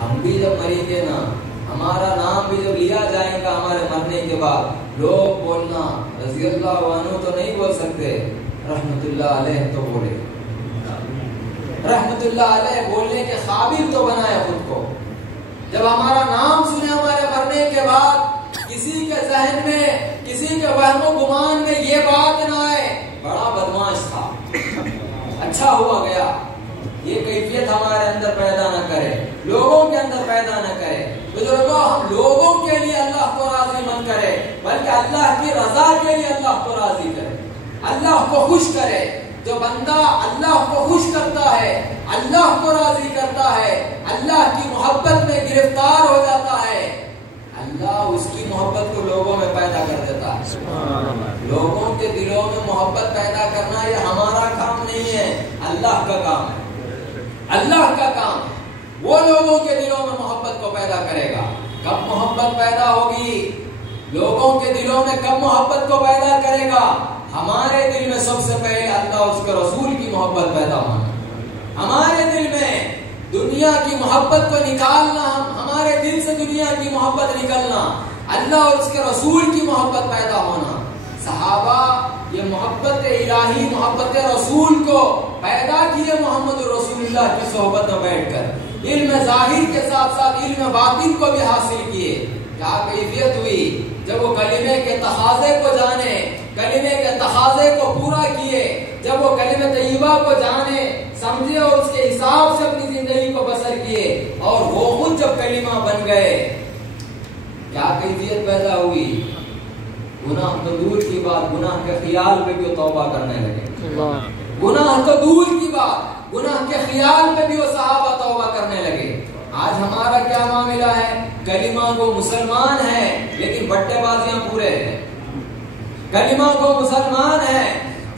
ہم بھی جب مریں گے نا، ہمارا نام بھی جب لیا جائے گا ہمارے مرنے کے بعد، لوگ بولنا رضی اللہ عنہ تو نہیں بول سکتے، رحمت اللہ علیہ تو بولے. رحمت اللہ علیہ بولنے کے قابل تو بنائے خود کو. جب ہمارا نام سنے ہمارے مرنے کے بعد، کسی کے ذہن میں، کسی کے وہم و گمان میں یہ بات نہ آئے بڑا بدماش تھا، اچھا ہوا گیا. یہ کیفیت ہمارے اندر پیدا نہ کرے، لوگوں کے اندر پیدا نہ کرے. بزرگوں، ہم لوگوں کے لیے اللہ کو راضی مت کرے، بلکہ اللہ کی رضا کے لیے اللہ کو راضی کرے، اللہ کو خوش کرے. جو بندہ اللہ کو خوش کرتا ہے، اللہ کو راضی کرتا ہے، اللہ کی محبت میں گرفتار ہو جاتا ہے، اللہ اس کی محبت کو لوگوں میں پیدا کر دیتا ہے. لوگوں کے دلوں میں محبت پیدا کرنا یہ ہمارا کام نہیں ہے، اللہ کا کام ہے. اللہ کا کام وہ لوگوں کے دلوں میں محبت کو پیدا کرے گا. کب محبت پیدا ہوگی؟ لوگوں کے دلوں میں کب محبت کو پیدا کرے گا؟ ہمارے دل میں سب سے پہلے اللہ اور اس کے رسول کی محبت پیدا ہونا. ہمارے دل میں دنیا کی محبت کو نکالنا، ہمارے دل سے دنیا کی محبت نکلنا، اللہ اور اس کے رسول کی محبت پیدا ہونا. صحابہ یہ محبت الہی، محبت رسول کو پیدا کیے محمد رسول اللہ کی صحبت میں بیٹھ کر، علم ظاہر کے ساتھ ساتھ علم باطن کو بھی حاصل کیے. کیا کیفیت ہوئی جب وہ کلمے کے تقاضے کو جانے، کلمے کے تقاضے کو پورا کیے، جب وہ کلمہ طیبہ کو جانے، سمجھے اور اس کے حساب سے اپنی زندگی کو بسر کیے، اور وہ خود جب کلمہ بن گئے کیا کیفیت پیدا ہوئی؟ گناہ تو دور کی بات، گناہ کے خیال پہ بھی وہ توبہ کرنے لگے۔ گناہ تو دور کی بات، گناہ کے خیال پہ بھی وہ صحابہ توبہ کرنے لگے۔ آج ہمارا کیا معاملہ ہے؟ کلمہ کو مسلمان ہے لیکن بٹے بازیاں پورے ہیں۔ کلمہ کو مسلمان ہے،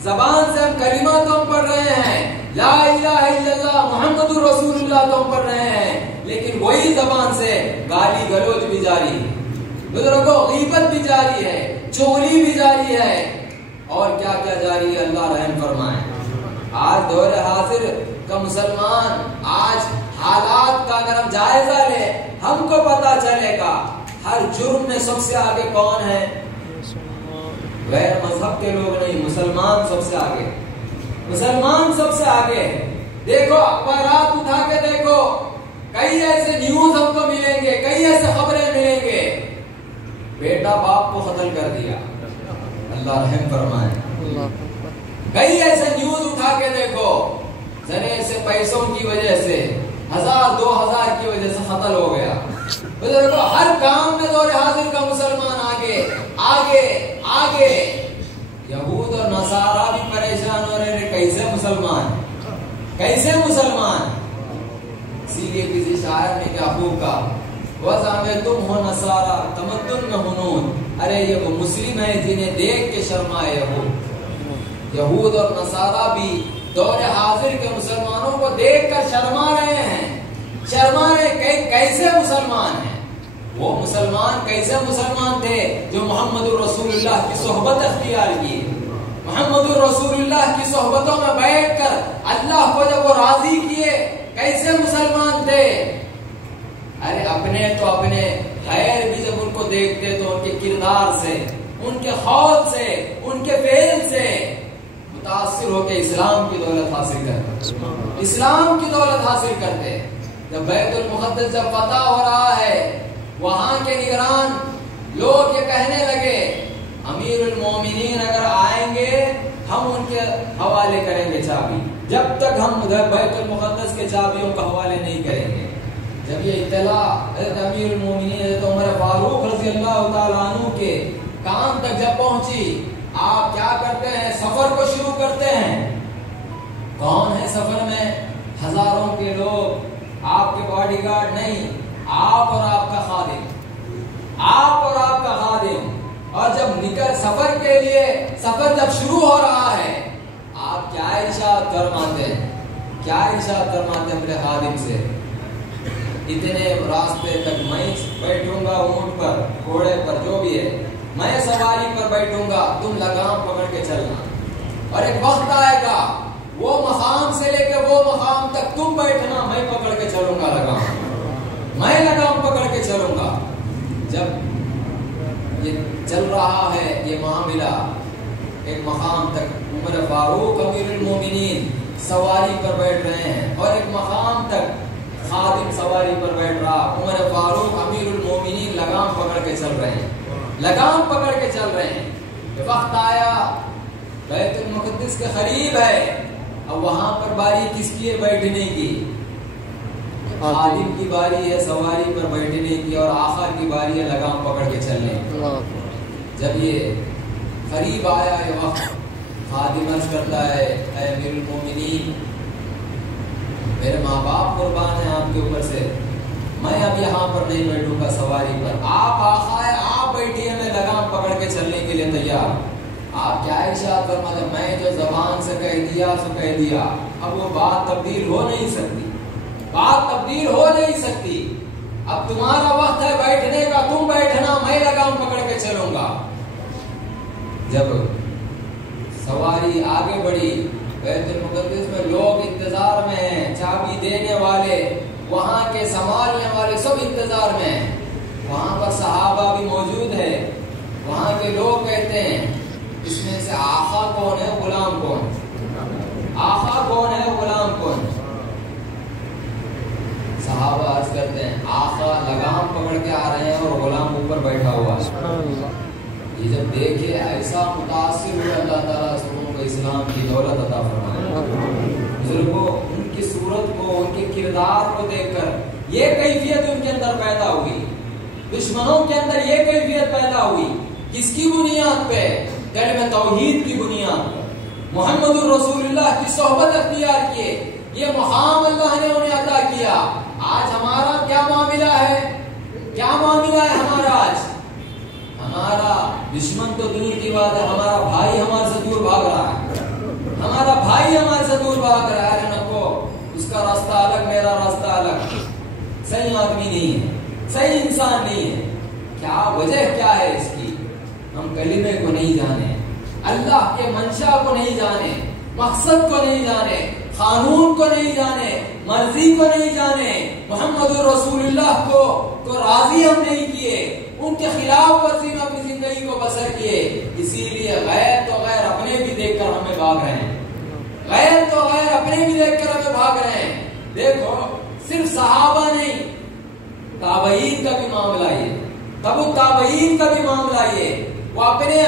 زبان سے ہم کلمہ تو ہم پڑھ رہے ہیں، لا الہ الا اللہ محمد رسول اللہ تو ہم پڑھ رہے ہیں، لیکن وہی زبان سے گالی گلوچ بھی جاری ہے، بزرگوں غیبت بھی جاری ہے، چغلی بھی جاری ہے، اور کیا کیا جاری ہے، اللہ رحم فرمائے۔ آج دور حاضر کا مسلمان، آج حالات کا اگر ہم جائزہ لیں ہم کو پتا چلے گا ہر جرم میں سب سے آگے کون ہے؟ غیر مذہب کے لوگ نہیں، مسلمان سب سے آگے، مسلمان سب سے آگے ہے۔ دیکھو اخبارات اٹھا کے دیکھو، کئی ایسے نیوز ہم کو ملیں گے، کئی ایسے خبریں ملیں گے، بیٹا باپ کو قتل کر دیا، اللہ رحم فرمائے۔ کئی ایسے نیوز اٹھا کے دیکھو، ذرے سے پیسوں کی وجہ سے 1000 2000 کی وجہ سے قتل ہو گیا۔ بزرگوں ہر کام میں دور حاضر کا مسلمان آگے آگے آگے۔ یہود اور نصارہ بھی پریشان ہو رہے ہیں، کیسے مسلمان، کیسے مسلمان؟ اسی لیے کسی شاعر نے کیا خوب کہا، وَزَا میں تم ہو نصارہ تمدن میں ہنون، ارے یہ وہ مسلم ہے جنہیں دیکھ کے شرمائے یہود۔ یہود اور نصارہ بھی دور حاضر کے مسلمانوں کو دیکھ کر شرما رہے ہیں، شرما رہے، کیسے مسلمان ہیں؟ وہ مسلمان کیسے مسلمان تھے جو محمد الرسول اللہ کی صحبت اختیار کی، محمد الرسول اللہ کی صحبتوں میں بیٹھ کر اللہ کو جب وہ راضی کیے، کیسے مسلمان تھے؟ ارے اپنے تو اپنے غیر بھی جب ان کو دیکھتے تو ان کے کردار سے، ان کے قول سے، ان کے فعل سے متاثر ہو کے اسلام کی دولت حاصل کرتے، اسلام کی دولت حاصل کرتے۔ جب بیت المقدس جب فتح ہو رہا ہے، وہاں کے نگران لوگ یہ کہنے لگے امیر المومنین اگر آئیں گے ہم ان کے حوالے کریں گے چابی، جب تک ہم بیت المقدس کے چابیوں کا حوالے نہیں کریں گے۔ جب یہ اطلاع حضرت امیر المومنین حضرت عمر فاروق رضی اللہ تعالیٰ عنہ کے کان تک جب پہنچی، آپ کیا کرتے ہیں؟ سفر کو شروع کرتے ہیں۔ کون ہے سفر میں؟ ہزاروں کے لوگ، آپ کے باڈی گارڈ نہیں، آپ اور آپ کا خادم، آپ اور آپ کا خادم۔ اور جب نکل سفر کے لیے، سفر جب شروع ہو رہا ہے، آپ کیا ارشاد فرماتے ہیں؟ کیا ارشاد فرماتے ہیں اپنے خادم سے؟ اتنے راستے تک میں بیٹھوں گا اونٹ پر، گھوڑے پر، جو بھی ہے، میں سواری پر بیٹھوں گا، تم لگام پکڑ کے چلنا، اور ایک وقت آئے گا وہ مقام سے لے کے وہ مقام تک تم بیٹھنا، میں پکڑ کے چلوں گا لگام، میں لگام پکڑ کے چلوں گا۔ جب یہ چل رہا ہے یہ معاملہ، ایک مقام تک عمر فاروق امیر المومنین سواری پر بیٹھ رہے ہیں، اور ایک مقام تک خادم سواری پر بیٹھ رہا، عمر فاروق امیر المومنین لگام پکڑ کے چل رہے ہیں، لگام پکڑ کے چل رہے ہیں۔ وقت آیا بیت المقدس کے قریب ہے، اب وہاں پر باری کس کی ہے؟ بیٹھنے کی، خادم کی باری ہے سواری پر بیٹھنے کی، اور آخر کی باری ہے لگام پکڑ کے چلنے کی۔ جب یہ قریب آیا یہ وقت، خادم عرض کرتا ہے اے امیر المومنین، میرے ماں باپ قربان ہیں آپ کے اوپر سے، میں اب یہاں پر نہیں بیٹھوں گا سواری پر، آپ آقا ہے، آپ بیٹھیے، میں لگام پکڑ کے چلنے کے لیے تیار۔ آپ کیا ارشاد فرماتے ہیں؟ میں جو زبان سے کہہ دیا سو کہہ دیا، اب وہ بات تبدیل ہو نہیں سکتی، بات تبدیل ہو نہیں سکتی، اب تمہارا وقت ہے بیٹھنے کا، تم بیٹھنا، میں لگام پکڑ کے چلوں گا۔ جب سواری آگے بڑھی، بیت المقدس میں لوگ انتظار میں ہیں، چابی دینے والے، وہاں کے سنبھالنے والے سب انتظار میں ہیں، وہاں پر صحابہ بھی موجود ہے، وہاں کے لوگ کہتے ہیں اس میں سے آقا کون ہے غلام کون، آقا کون ہے غلام کون؟ صحابہ عرض کرتے ہیں آقا لگام پکڑ کے آ رہے ہیں اور غلام اوپر بیٹھا ہوا ہے۔ یہ جب دیکھے ایسا متاثر ہوئے، اللہ تعالیٰ سبوں کو اسلام کی دولت عطا فرمائے۔ بزرگوں صورت کو، ان کے کردار کو دیکھ کر یہ کیفیت ان کے اندر پیدا ہوئی، دشمنوں کے اندر یہ کیفیت پیدا ہوئی. کس کی بنیاد پہ؟ کلمہ توحید کی بنیاد پر محمد الرسول اللہ کی صحبت اختیار کیے. یہ مقام اللہ نے انہیں عطا کیا. آج ہمارا کیا معاملہ ہے؟ کیا معاملہ ہے ہمارا آج؟ ہمارا دشمن تو دور کی بات ہے، ہمارا بھائی ہمارے سے دور بھاگ رہا ہے، ہمارا بھائی ہمارے سے دور بھاگ رہا ہے. نکو، اس کا راستہ الگ، میرا راستہ الگ. صحیح آدمی نہیں ہے، صحیح انسان نہیں ہے. کیا وجہ کیا ہے اس کی؟ ہم کلمے کو نہیں جانے، اللہ کے منشا کو نہیں جانے، مقصد کو نہیں جانے، قانون کو نہیں جانے، مرضی کو نہیں جانے، محمد رسول اللہ کو راضی ہم نہیں کیے، ان کے خلاف ورزی میں اپنی زندگی کو بسر کیے. اسی لیے غیر تو غیر اپنے بھی دیکھ کر ہمیں بھاگ رہے ہیں، غیر تو غیر اپنے بھی دیکھ کر ہمیں بھاگ رہے ہیں. دیکھو، صرف صحابہ نہیں، تابعین کا بھی معاملہ یہ، تبو تابعین کا بھی معاملہ یہ. وہ اپنے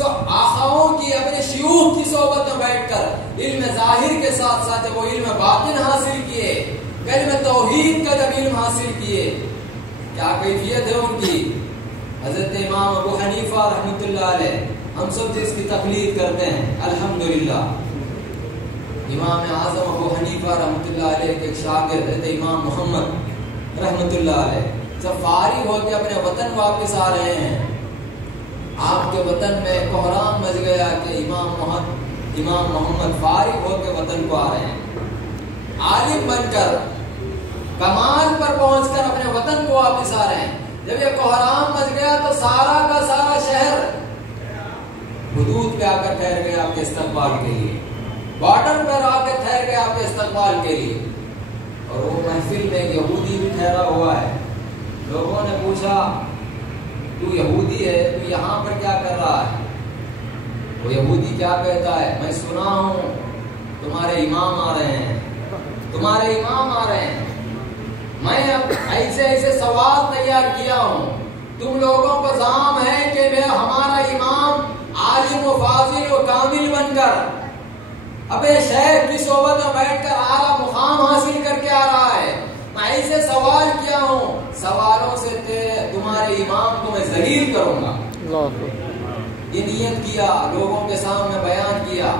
آقاؤں کی، اپنے شیوخ کی صحبت میں بیٹھ کر علم ظاہر کے ساتھ ساتھ جب وہ علم باطن حاصل کیے، کلمہ توحید کا جب علم حاصل کیے، کیا کیفیت ہے ان کی. حضرت امام ابو حنیفہ رحمۃ اللہ علیہ، ہم سب جس کی تقلید کرتے ہیں الحمدللہ. امام اعظم ابو حنیفہ رحمۃ اللہ علیہ کے ایک شاگرد حضرت امام محمد رحمۃ اللہ علیہ جب فارغ ہو کے اپنے وطن واپس آ رہے ہیں، آپ کے وطن میں کوہرام مچ گیا کہ امام محمد فارغ ہو کے وطن کو آ رہے ہیں، عالم بن کر کمال پر پہنچ کر اپنے وطن کو واپس آ رہے ہیں. جب یہ کوہرام مچ گیا تو سارا کا سارا شہر حدود پہ آ کر ٹھہر گیا آپ کے استقبال کے لیے، بارڈر پر آ کے ٹھہر گیا آپ کے استقبال کے لیے. اور وہ محفل میں یہودی بھی ٹھہرا ہوا ہے. لوگوں نے پوچھا، تو یہودی ہے، تو یہاں پر کیا کر رہا ہے؟ وہ یہودی کیا کہتا ہے، میں سنا ہوں تمہارے امام آ رہے ہیں، تمہارے امام آ رہے ہیں. میں ایسے ایسے سوال تیار کیا ہوں، تم لوگوں کو زعم ہے کہ میں ہمارا امام عالم و فاضل و کامل بن کر ابے شیخ کی صحبت میں بیٹھ کر اعلیٰ مقام حاصل کر کے آ رہا ہے. میں ایسے سوال کیا ہوں، سوالوں سے تمہارے امام کو میں ذلیل کروں گا. یہ نیت کیا، لوگوں کے سامنے بیان کیا.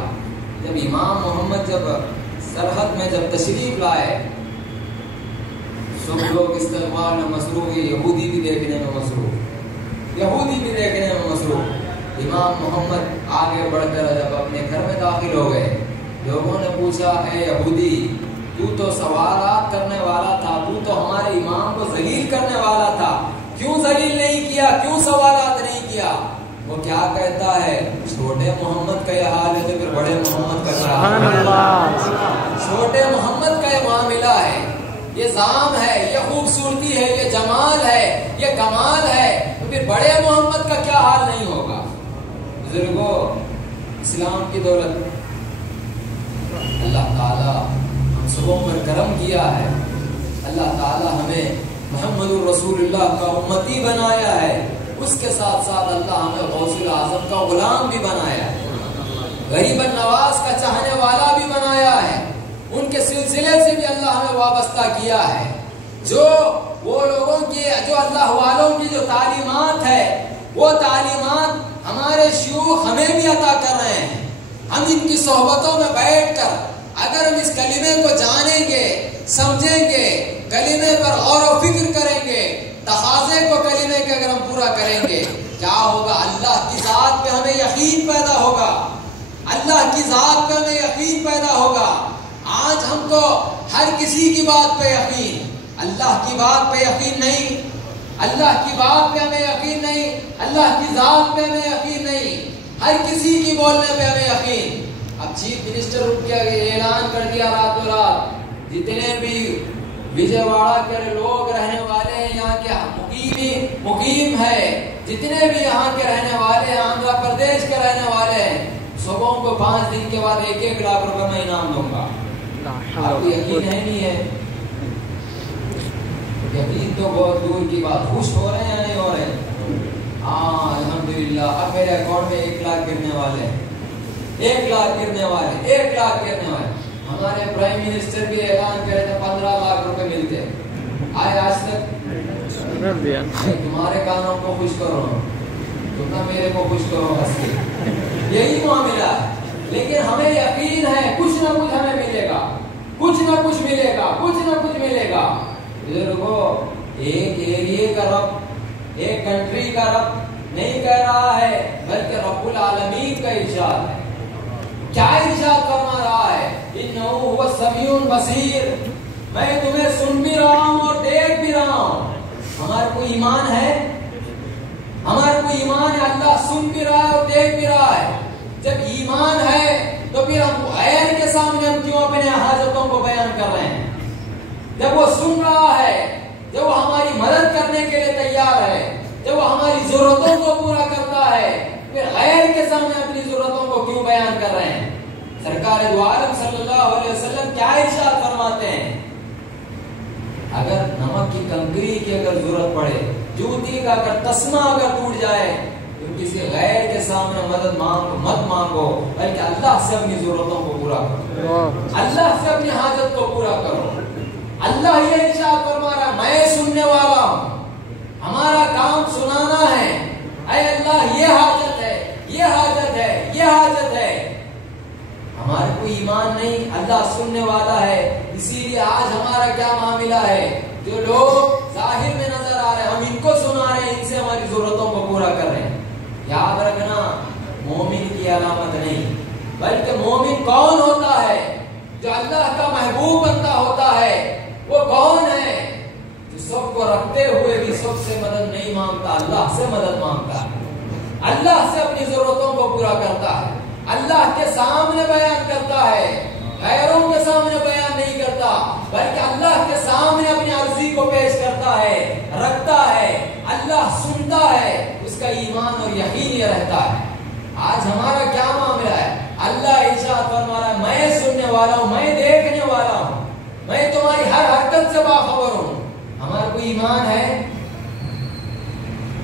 جب امام محمد جب سرحد میں جب تشریف لائے، سب لوگ استقبال میں مصروف، یہودی بھی دیکھنے میں مصروف، یہودی بھی دیکھنے میں مصروف. امام محمد آگے بڑھ کر جب اپنے گھر میں داخل ہو گئے، لوگوں نے پوچھا، اے یہودی، تو سوالات کرنے والا تھا، تو ہمارے امام کو ذلیل کرنے والا تھا، کیوں ذلیل نہیں کیا، کیوں سوالات نہیں کیا؟ وہ کیا کہتا ہے، چھوٹے محمد کا یہ حال ہے تو پھر بڑے محمد کا کیا حال ہے؟ چھوٹے محمد کا یہ معاملہ ہے، یہ زعم ہے، یہ خوبصورتی ہے، یہ جمال ہے، یہ کمال ہے، تو پھر بڑے محمد کا کیا حال نہیں ہوگا. بزرگوں، اسلام کی دولت اللہ تعالیٰ ہم سبوں پر کرم کیا ہے. اللہ تعالیٰ ہمیں محمد الرسول اللہ کا امتی بنایا ہے، اس کے ساتھ ساتھ اللہ ہمیں غوث اعظم کا غلام بھی بنایا ہے، غریب النواز کا چاہنے والا بھی بنایا ہے. ان کے سلسلے سے بھی اللہ ہمیں وابستہ کیا ہے. جو وہ لوگوں کی، جو اللہ والوں کی جو تعلیمات ہے، وہ تعلیمات ہمارے شیوخ ہمیں بھی عطا کر رہے ہیں. ہم ان کی صحبتوں میں بیٹھ کر اگر ہم اس کلمے کو جانیں گے، سمجھیں گے، کلمے پر غور و فکر کریں گے، تقاضے کو کلمے کے اگر ہم پورا کریں گے، کیا ہوگا؟ اللہ کی ذات پہ ہمیں یقین پیدا ہوگا، اللہ کی ذات پہ ہمیں یقین پیدا ہوگا. آج ہم کو ہر کسی کی بات پہ یقین، اللہ کی بات پہ یقین نہیں، اللہ کی بات پہ ہمیں یقین نہیں، اللہ کی ذات پہ ہمیں یقین نہیں، ہر کسی کی بولنے پہ ہمیں یقین. اب چیف منسٹر اٹھ کے اعلان کر دیا راتوں رات، جتنے بھی وجے واڑہ کے لوگ رہنے والے ہیں، یہاں کے مقیم ہے، جتنے بھی یہاں کے رہنے والے، آندھرا پردیش کے رہنے والے ہیں، سبوں کو 5 دن کے بعد 1-1 لاکھ روپے میں انعام دوں گا. آپ کو یقین ہے نہیں ہے؟ یقین تو بہت دور کی بات. خوش ہو رہے ہیں یا نہیں ہو رہے ہیں؟ ہاں الحمدللہ. اب میرے اکاؤنٹ میں 1 لاکھ گرنے والے ہیں، 1 لاکھ گرنے والے، 1 لاکھ گرنے والے. ہمارے پرائم منسٹر بھی اعلان کرے تھے 15 لاکھ روپے ملتے، آئے آج تک؟ تمہارے کانوں کو خوش کرو، تم نہ میرے کو خوش کرو، ہنس کے یہی معاملہ ہے۔ لیکن ہمیں یقین ہے کچھ نہ کچھ ہمیں ملے گا، کچھ نہ کچھ ملے گا، کچھ نہ کچھ ملے گا۔ بزرگوں، ایک ایریے کا رب، ایک کنٹری کا رب نہیں کہہ رہا ہے، بلکہ رب العالمین کا ارشاد ہے۔ کیا ارشاد فرما رہا ہے؟ انہ هو السمیع البصیر، میں تمہیں سن بھی رہا ہوں اور دیکھ بھی رہا ہوں۔ ہمارا کوئی ایمان ہے؟ ہمارا کوئی ایمان ہے اللہ سن بھی رہا ہے اور دیکھ بھی رہا ہے؟ جب ایمان ہے تو پھر ہم غیر کے سامنے ہم کیوں اپنے حاجتوں کو بیان کر رہے ہیں؟ جب وہ سن رہا ہے، جب وہ ہماری مدد کرنے کے لیے تیار ہے، جب وہ ہماری ضرورتوں کو پورا کرتا ہے، پھر غیر کے سامنے اپنی ضرورتوں کو کیوں بیان کر رہے ہیں؟ سرکار دو عالم صلی اللہ علیہ وسلم کیا ارشاد فرماتے ہیں؟ اگر نمک کی کنکری کی اگر ضرورت پڑے، جوتی کا اگر تسمہ اگر ٹوٹ جائے، تو کسی غیر کے سامنے مدد مت مانگو، بلکہ اللہ سے اپنی ضرورتوں کو پورا کرو، اللہ سے اپنی حاجت کو پورا کرو۔ اللہ یہ ارشاد فرما رہا ہے میں سننے والا ہوں، ہمارا کام سنانا ہے۔ اے اللہ یہ حاجت ہے، یہ حاجت ہے، یہ حاجت ہے۔ ہمارا کوئی ایمان نہیں، اللہ سننے والا ہے۔ اسی لیے آج ہمارا کیا معاملہ ہے؟ جو لوگ ظاہر میں نظر آ رہے ہیں ہم ان کو سنا رہے ہیں، ان سے ہماری ضرورتوں کو پورا کر رہے ہیں۔ یاد رکھنا، مومن کی علامت نہیں، بلکہ مومن کون ہوتا ہے؟ جو اللہ کا محبوب بندہ ہوتا ہے۔ وہ کون ہے؟ جو سب کو رکھتے ہوئے بھی سب سے مدد نہیں مانگتا، اللہ سے مدد مانگتا ہے، اللہ سے اپنی ضرورتوں کو پورا کرتا ہے، اللہ کے سامنے بیان کرتا ہے، غیروں کے سامنے بیان نہیں کرتا، بلکہ اللہ کے سامنے اپنی عرضی کو پیش کرتا ہے، رکھتا ہے۔ اللہ سنتا ہے، اس کا ایمان اور یقین یہ رہتا ہے۔ آج ہمارا کیا معاملہ ہے؟ اللہ ارشاد فرما رہا ہے میں سننے والا ہوں، میں دیکھنے والا ہوں، میں تمہاری ہر حرکت سے باخبر ہوں۔ ہمارا کوئی ایمان ہے؟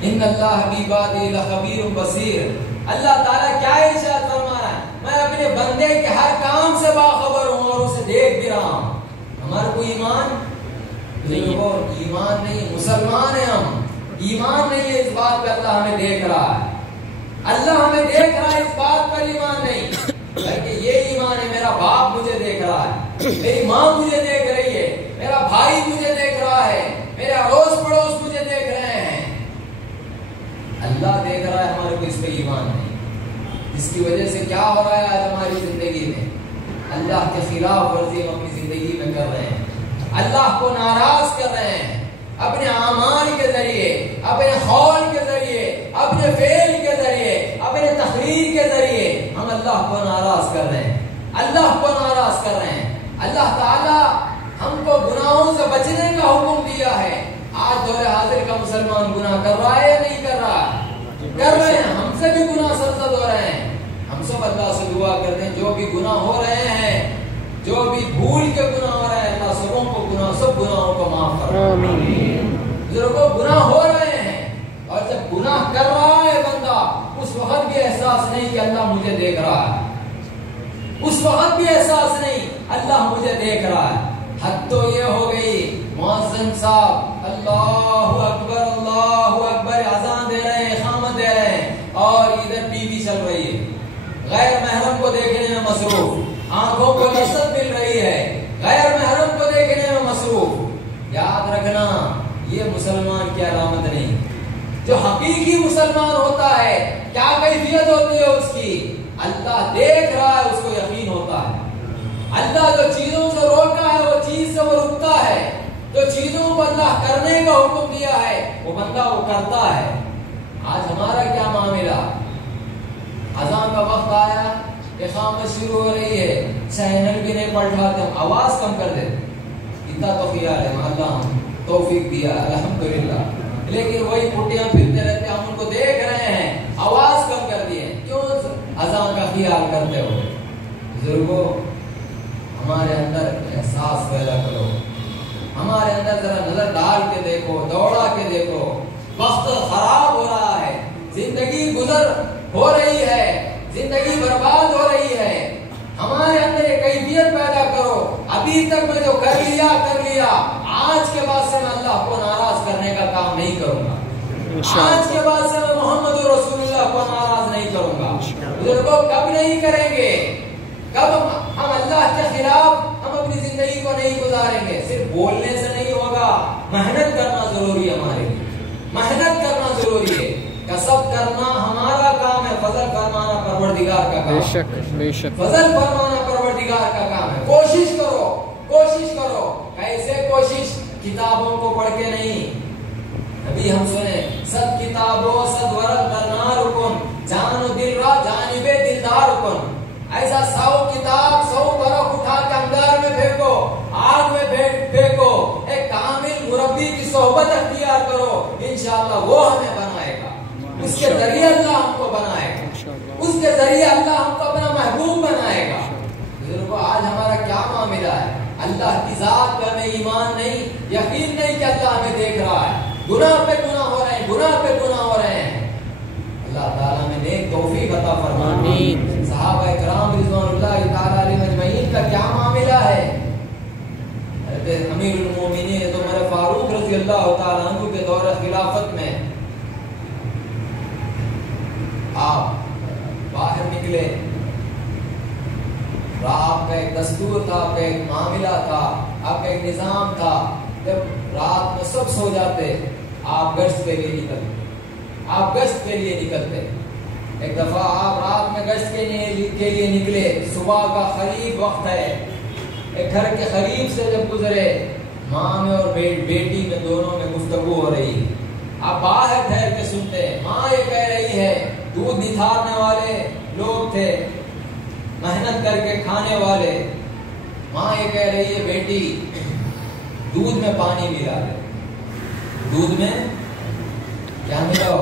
ان اللہ بعبادہ لخبیر بصیر، اللہ تعالیٰ کیا ارشاد فرما رہا ہے؟ میں اپنے بندے کے ہر کام سے باخبر ہوں اور اسے دیکھ بھی رہا ہوں۔ ہمارا کوئی ایمان ایمان نہیں، مسلمان ہیں ہم، ایمان نہیں ہے اس بات پہ اللہ ہمیں دیکھ رہا ہے، اللہ ہمیں دیکھ رہا ہے اس بات پر ایمان نہیں، بلکہ یہ ایمان ہے میرا باپ مجھے دیکھ رہا ہے، میری ماں مجھے دیکھ رہی ہے، میرا بھائی مجھے دیکھ رہا ہے، میرے اڑوس پڑوس مجھے دیکھ رہے ہیں۔ اللہ دیکھ رہا ہے، ہمارے کو اس پہ ایمان نہیں۔ اس کی وجہ سے کیا ہو رہا ہے آج ہماری زندگی میں؟ اللہ کے خلاف ورزی ہم اپنی زندگی میں کر رہے ہیں، اللہ کو ناراض کر رہے ہیں، اپنے اعمال کے ذریعے، اپنے قول کے ذریعے، اپنے فعل کے ذریعے، اپنے تقریر کے ذریعے ہم اللہ کو ناراض کر رہے ہیں، اللہ کو ناراض کر رہے ہیں۔ اللہ تعالیٰ ہم کو گناہوں سے بچنے کا حکم دیا ہے۔ آج دور حاضر کا مسلمان گناہ کر رہا ہے یا نہیں کر رہا؟ کر رہے ہیں، ہم سے بھی گناہ سرزد ہو رہے ہیں۔ ہم سب اللہ سے دعا کرتے ہیں جو بھی گناہ ہو رہے ہیں، جو بھی بھول کے گناہ ہو رہے ہیں، اللہ سبوں کو گناہ، سب گناہوں کو معاف کرے۔ آمین۔ بزرگوں، گناہ ہو رہے ہیں، اور جب گناہ کر رہا ہے بندہ، اس وقت بھی احساس نہیں کہ اللہ مجھے دیکھ رہا ہے، اس وقت بھی احساس نہیں اللہ مجھے دیکھ رہا ہے۔ حد تو یہ ہو گئی، مؤذن صاحب اللہ اکبر اذان دے رہے ہیں، اقامت دے رہے ہیں، اور ادھر ٹی وی چل رہی ہے، غیر محرم کو دیکھنے میں مصروف، آنکھوں کو لذت مل رہی ہے، غیر محرم کو دیکھنے میں مصروف۔ یاد رکھنا، یہ مسلمان کی علامت نہیں۔ جو حقیقی مسلمان ہوتا ہے کیا کیفیت ہوتی ہے اس کی؟ اللہ دیکھ رہا ہے، اس کو یقین ہوتا ہے۔ اللہ جو چیزوں سے روکا ہے وہ چیز سے وہ رکتا ہے، جو چیزوں کو اللہ کرنے کا حکم دیا ہے وہ بندہ وہ کرتا ہے۔ آج ہمارا کیا معاملہ؟ اذان کا وقت آیا، اقامت شروع ہو رہی ہے، چینل بھی نہیں پلٹاتے، ہم آواز کم کر دیتے، اتنا تو خیال ہے، اللہ توفیق دیا الحمدللہ، لیکن وہی پٹیاں پھرتے رہتے، ہم ان کو دیکھ رہے ہیں، آواز کم کر دیے، کیوں؟ اذان کا خیال کرتے ہوئے۔ بزرگوں، ہمارے اندر احساس پیدا کرو، ہمارے اندر ذرا نظر ڈال کے دیکھو، دوڑا کے دیکھو، وقت خراب ہو رہا ہے، زندگی گزر ہو رہی ہے، زندگی برباد ہو رہی ہے، ہمارے اندر ایک کیفیت پیدا کرو، ابھی تک میں جو کر لیا آج کے بعد سے میں اللہ کو ناراض کرنے کا کام نہیں کروں گا، آج کے بعد سے میں محمد رسول اللہ کو ناراض نہیں کروں گا۔ بزرگوں کب نہیں کریں گے؟ کب ہم اللہ کے خلاف ہم اپنی زندگی کو نہیں گزاریں گے؟ صرف بولنے سے نہیں ہوگا، محنت کرنا ضروری ہے، ہمارے لیے محنت کرنا ضروری ہے، کسب کرنا ہمارا کام ہے، فضل فرمانا پروردگار کا کام ہے، بے شک فضل فرمانا پروردگار کا کام ہے۔ کوشش کرو، کیسے کوشش؟ کتابوں کو پڑھ کے نہیں، ابھی ہم سنیں سب کتابوں صد ورق درنا رکن، جان و دل را جانب دلدار رکن۔ ایسا 100 کتاب 100 ورق اٹھا کے اندار میں پھینکو، آگ میں پھینکو، ایک کامل مربی کی صحبت اختیار کرو، انشاءاللہ وہ ہمیں بنائے گا، اس کے ذریعے اللہ ہم کو بنائے گا، اس کے ذریعے اللہ ہم کو اپنا محبوب بنائے گا۔ بزرگوں آج ہمارا کیا معاملہ ہے؟ اللہ کی ذات پہ ہمیں ایمان نہیں، یقین نہیں کہ اللہ ہمیں دیکھ رہا ہے، گناہ پہ گناہ ہو رہے ہیں، گناہ پہ گناہ ہو رہے ہیں۔ اللہ تعالیٰ میں نیک توفیق عطا فرمائے۔ صحابہ کرام رضوان اللہ تعالیٰ علیہ مجمعین کا کیا معاملہ ہے؟ حضرت امیر المومنین عمر فاروق رضی اللہ تعالیٰ عنہ کے دور خلافت میں آپ باہر نکلے، آپ کا ایک دستور تھا، آپ کا ایک معاملہ تھا، آپ کا ایک نظام تھا، جب رات میں سب سو جاتے آپ گشت کے لیے نکلتے، ایک دفعہ آپ رات میں گشت کے لیے نکلے، صبح کا قریب وقت ہے، ایک گھر کے قریب سے جب گزرے، ماں میں اور بیٹی میں دونوں میں گفتگو ہو رہی، آپ باہر ٹھہر کے سنتے، ماں یہ کہہ رہی ہے، دودھ نتھارنے والے لوگ تھے، محنت کر کے کھانے والے، ماں یہ کہہ رہی ہے بیٹی دودھ میں پانی ملا دے، دودھ میں کیا ملاؤ؟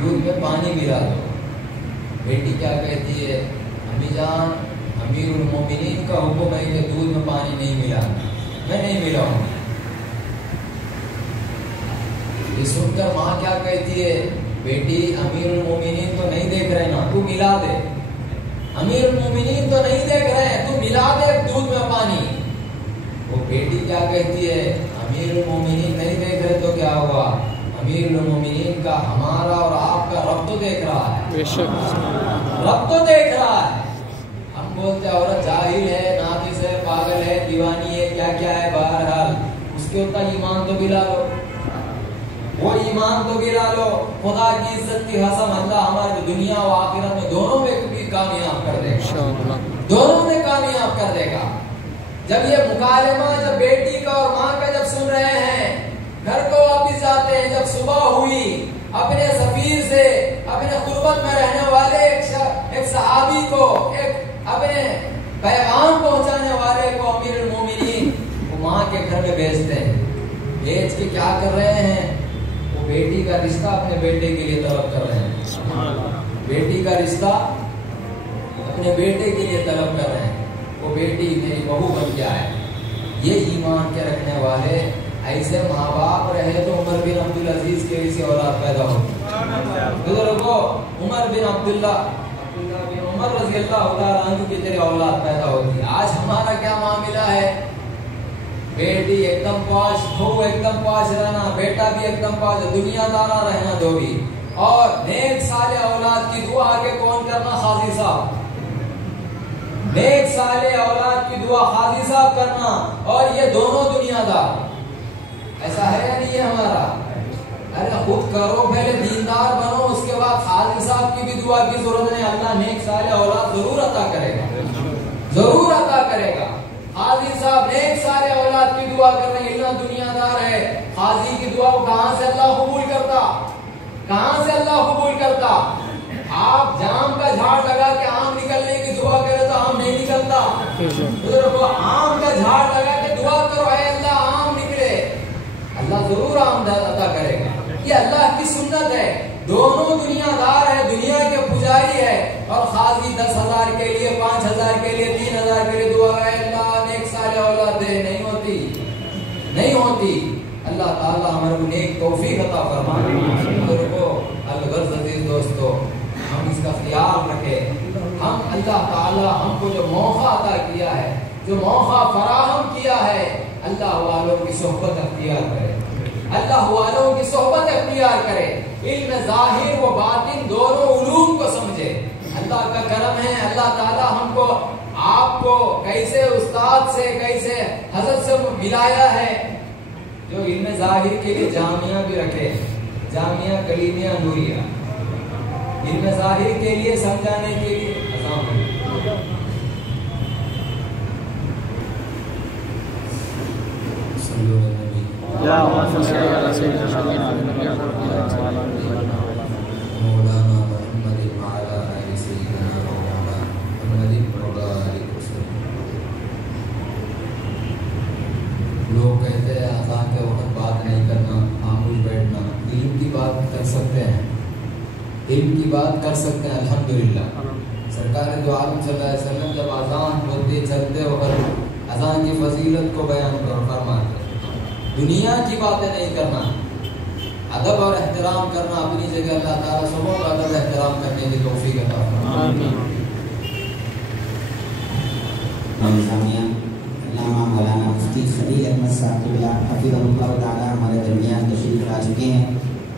دودھ میں پانی ملا دو۔ بیٹی کیا کہتی ہے؟ امی جان امیر المومنین کا حکم ہے کہ دودھ میں پانی نہیں ملانا، میں نہیں ملاؤں۔ یہ سن کر ماں کیا کہتی ہے؟ بیٹی امیر المومنین تو نہیں دیکھ رہے نا، تو ملا دے، امیر المومنین تو نہیں دیکھ رہے ہیں، تو ملا دے دودھ میں پانی۔ وہ بیٹی کیا کہتی ہے؟ امیر المومنین نہیں دیکھ رہے تو کیا ہوا؟ امیر المومنین کا ہمارا اور آپ کا رب تو دیکھ رہا ہے، رب تو دیکھ رہا ہے۔ ہم بولتے ہیں عورت جاہل ہے، ناقص ہے، پاگل ہے، دیوانی ہے، کیا کیا ہے، بہرحال اس کے اتنا ایمان تو گلا لو، وہ ایمان تو گرا لو، خدا کی عزت کی قسم اللہ ہماری دنیا و آخرت میں دونوں میں بھی کامیاب کر دے گا، دونوں میں کامیاب کر دے گا۔ جب یہ مکالمہ جب بیٹی کا اور ماں کا جب سن رہے ہیں، گھر کو واپس آتے ہیں، جب صبح ہوئی، اپنے سفیر سے، اپنے قربت میں رہنے والے ایک صحابی کو، ایک اپنے پیغام پہنچانے والے کو امیر المومنین وہ ماں کے گھر میں بھیجتے ہیں۔ بھیج کے کیا کر رہے ہیں؟ وہ بیٹی کا رشتہ اپنے بیٹے کے لیے طلب کر رہے ہیں، بیٹی کا رشتہ اپنے بیٹے کے لیے طلب کر رہے ہیں، وہ بیٹی میری بہو بن کے آئے۔ یہ ایمان کے رکھنے والے ایسے ماں باپ رہے تو عمر بن عبدالعزیز کے لیے اولاد پیدا ہوتی، بزرگوں عمر بن عبداللہ بن عمر رضی اللہ تعالیٰ عنہ کی تیری اولاد پیدا ہوتی۔ آج ہمارا کیا معاملہ ہے؟ بیٹی ایک دم پاش، بہو ایک دم پاش رہنا، بیٹا بھی ایک دم پاش، دنیا دارا رہنا دو بھی، اور نیک صالح اولاد کی دعا آگے کون کرنا؟ قاضی صاحب، نیک صالح اولاد کی دعا قاضی صاحب کرنا، اور یہ دونوں دنیا دار۔ ایسا ہے یا نہیں ہے ہمارا؟ ارے خود کرو، پہلے دیندار بنو، اس کے بعد قاضی صاحب کی بھی دعا کی ضرورت نہیں، اللہ نیک صالح اولاد ضرور عطا کرے گا، ضرور عطا کرے گا۔ قاضی صاحب نیک صالح اولاد کی دعا کر رہے ہیں، اللہ دنیا دار ہے، قاضی کی دعا کو کہاں سے اللہ قبول کرتا؟ کہاں سے اللہ قبول کرتا؟ آپ جام کا جھاڑ لگا کے آم نکلنے کی دعا کرے تو آم نہیں نکلتا، آم کا جھاڑ لگا کے دعا کرو اے اللہ آم نکلے، اللہ ضرور آم عطا کرے گا۔ یہ اللہ کی سنت ہے، دونوں دنیا دار ہے، دنیا کے پجاری ہے، اور قاضی 10,000 کے لیے، 5,000 کے لیے، 3,000 کے لیے دعا کرے اللہ نیک صالح اولاد دے، نہیں ہوتی، نہیں ہوتی۔ اللہ تعالیٰ ہمارے کو نیک توفیق عطا فرمائے۔ الغرض عزیز دوستو، ہم اس کا خیال رکھیں، ہم اللہ تعالیٰ ہم کو جو موقع عطا کیا ہے، جو موقع فراہم کیا ہے، اللہ والوں کی صحبت اختیار کرے، اللہ والوں کی صحبت اختیار کرے، علم ظاہر و باطن دونوں علوم کو سمجھے۔ اللہ کا کرم ہے، اللہ تعالیٰ ہم کو آپ کو کیسے استاد سے کیسے حضرت سے ملایا ہے، جو علم ظاہر کے لیے جامعہ بھی رکھے، جامعہ کلیمیہ نوریہ، علم ظاہر کے لیے سمجھانے کے لیے لوگ کہتے ہیں اذان کے وقت بات نہیں کرنا، خاموش بیٹھنا، علم کی بات کر سکتے ہیں، علم کی بات کر سکتے ہیں۔ الحمدللہ سرکار دو عالم صلی اللہ علیہ وسلم جب اذان ہوتے چلتے وقت اذان کی فضیلت کو بیان فرماتے، دنیا کی باتیں نہیں کرنا، ادب اور احترام کرنا اپنی جگہ، اللہ تعالیٰ سبوں کو ادب احترام کرنے کی توفیق عطا فرمائے۔ علامہ مولانا مفتی خلیل احمد صاحب حفظہ اللہ تعالیٰ ہمارے درمیان تشریف لا چکے ہیں۔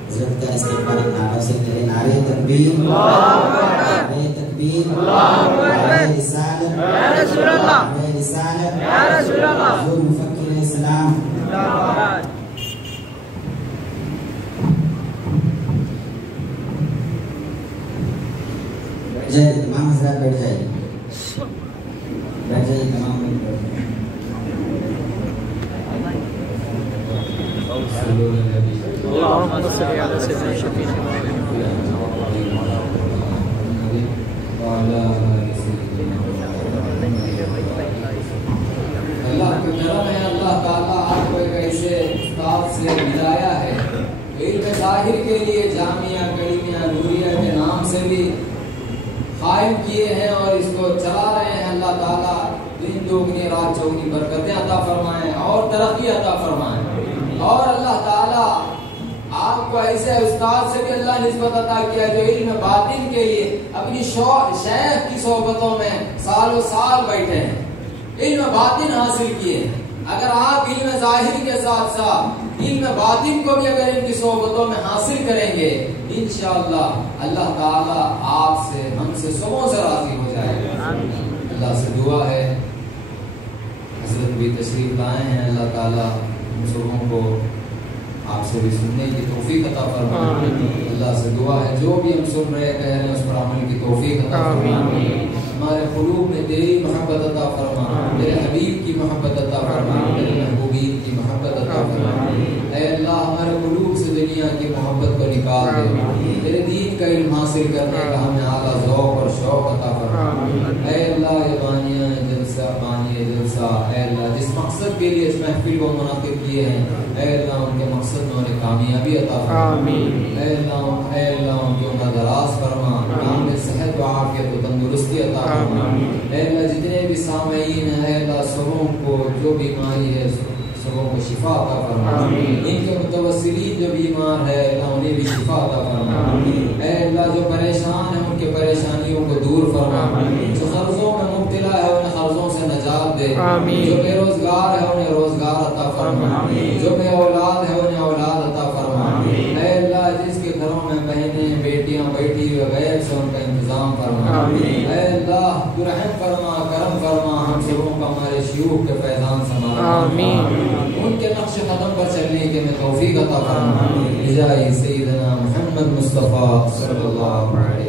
حضرت کا استقبال ایک نعرہ سے کرے، نعرہ تکبیر، نعرہ تکبیر، نعرہ رسالت، نعرہ رسالت، حضور مفکر اسلام۔ بیٹھ جائے تمام حضرات، بیٹھ جائیے، بیٹھ جائیے تمام لوگ۔ اللهم صل على سيدنا شفيع اللہ کا کرم ہے، اللہ تعالیٰ آپ کو ایک ایسے استاد سے ملایا ہے، علم ظاہر کے لیے جامعہ کلیمیہ نوریہ کے نام سے بھی قائم کیے ہیں اور اس کو چلا رہے ہیں۔ اللہ تعالیٰ دن دوگنی رات چوگنی برکتیں عطا فرمائیں اور ترقی عطا فرمائیں، اور اللہ تعالیٰ آپ کو ایسے استاد سے بھی اللہ نسبت عطا کیا جو علم باطن کے لیے اپنی شیخ کی صحبتوں میں سال و سال بیٹھے ہیں، علم باطن حاصل کیے ہیں۔ اگر آپ علم ظاہر کے ساتھ ساتھ علم باطن کو بھی اگر ان کی صحبتوں میں حاصل کریں گے، انشاءاللہ اللہ تعالیٰ آپ سے، ہم سے، سبوں سے راضی ہو جائے گا۔ اللہ سے دعا ہے، حضرت بھی تشریف لائے ہیں، اللہ تعالیٰ ہم سبوں کو آپ سے بھی سننے کی توفیق عطا فرمائے۔ اللہ سے دعا ہے جو بھی ہم سن رہے کہہ رہے ہیں اس پر عمل کی توفیق عطا فرمائے، ہمارے قلوب میں تیری محبت عطا فرما، تیرے حبیب کی محبت عطا فرما، تیرے محبوبین کی محبت عطا فرما۔ اے اللہ ہمارے قلوب سے دنیا کی محبت کو نکال دے، تیرے دین کا علم حاصل کرنے کا ہمیں اعلیٰ ذوق اور شوق عطا فرما۔ اے اللہ یہ بانیہ جلسہ، بانیہ جلسہ، اے اللہ جس مقصد کے لیے اس محفل کو منعقد کیے ہیں، اے اللہ ان کے مقصد میں انہیں کامیابی عطا فرما۔ اے اللہ ان کی عمر دراز فرما، ان میں صحت و عافیت و تندرستی عطا فرما۔ اے اللہ جتنے بھی سامعین ہیں، اے اللہ سبوں کو جو بیماری ہے سبوں کو شفا عطا فرما، ان کے متوسلین جو بیمار ہے اللہ انہیں بھی شفا عطا فرما۔ اے اللہ جو پریشان ہیں ان کے پریشانیوں کو دور فرما، جو قرضوں میں مبتلا ہے انہیں قرضوں سے نجات دے، جو بے روزگار ہے انہیں روزگار عطا فرما، جو بے اولاد ہے انہیں اولاد عطا فرما۔ اے اللہ جس کے گھروں میں بہنیں بیٹیاں بیٹھی ہوئے غیر سے ان کا انتظام فرما۔ اے اللہ تو رحم فرما، کرم فرما، ہم سبوں کو ہمارے شیوخ کے فیضان سنبھال، ان کے نقش قدم پر چلنے کے میں توفیق عطا فرما۔ بجاہ سیدنا محمد مصطفیٰ صلی اللہ علیہ وسلم۔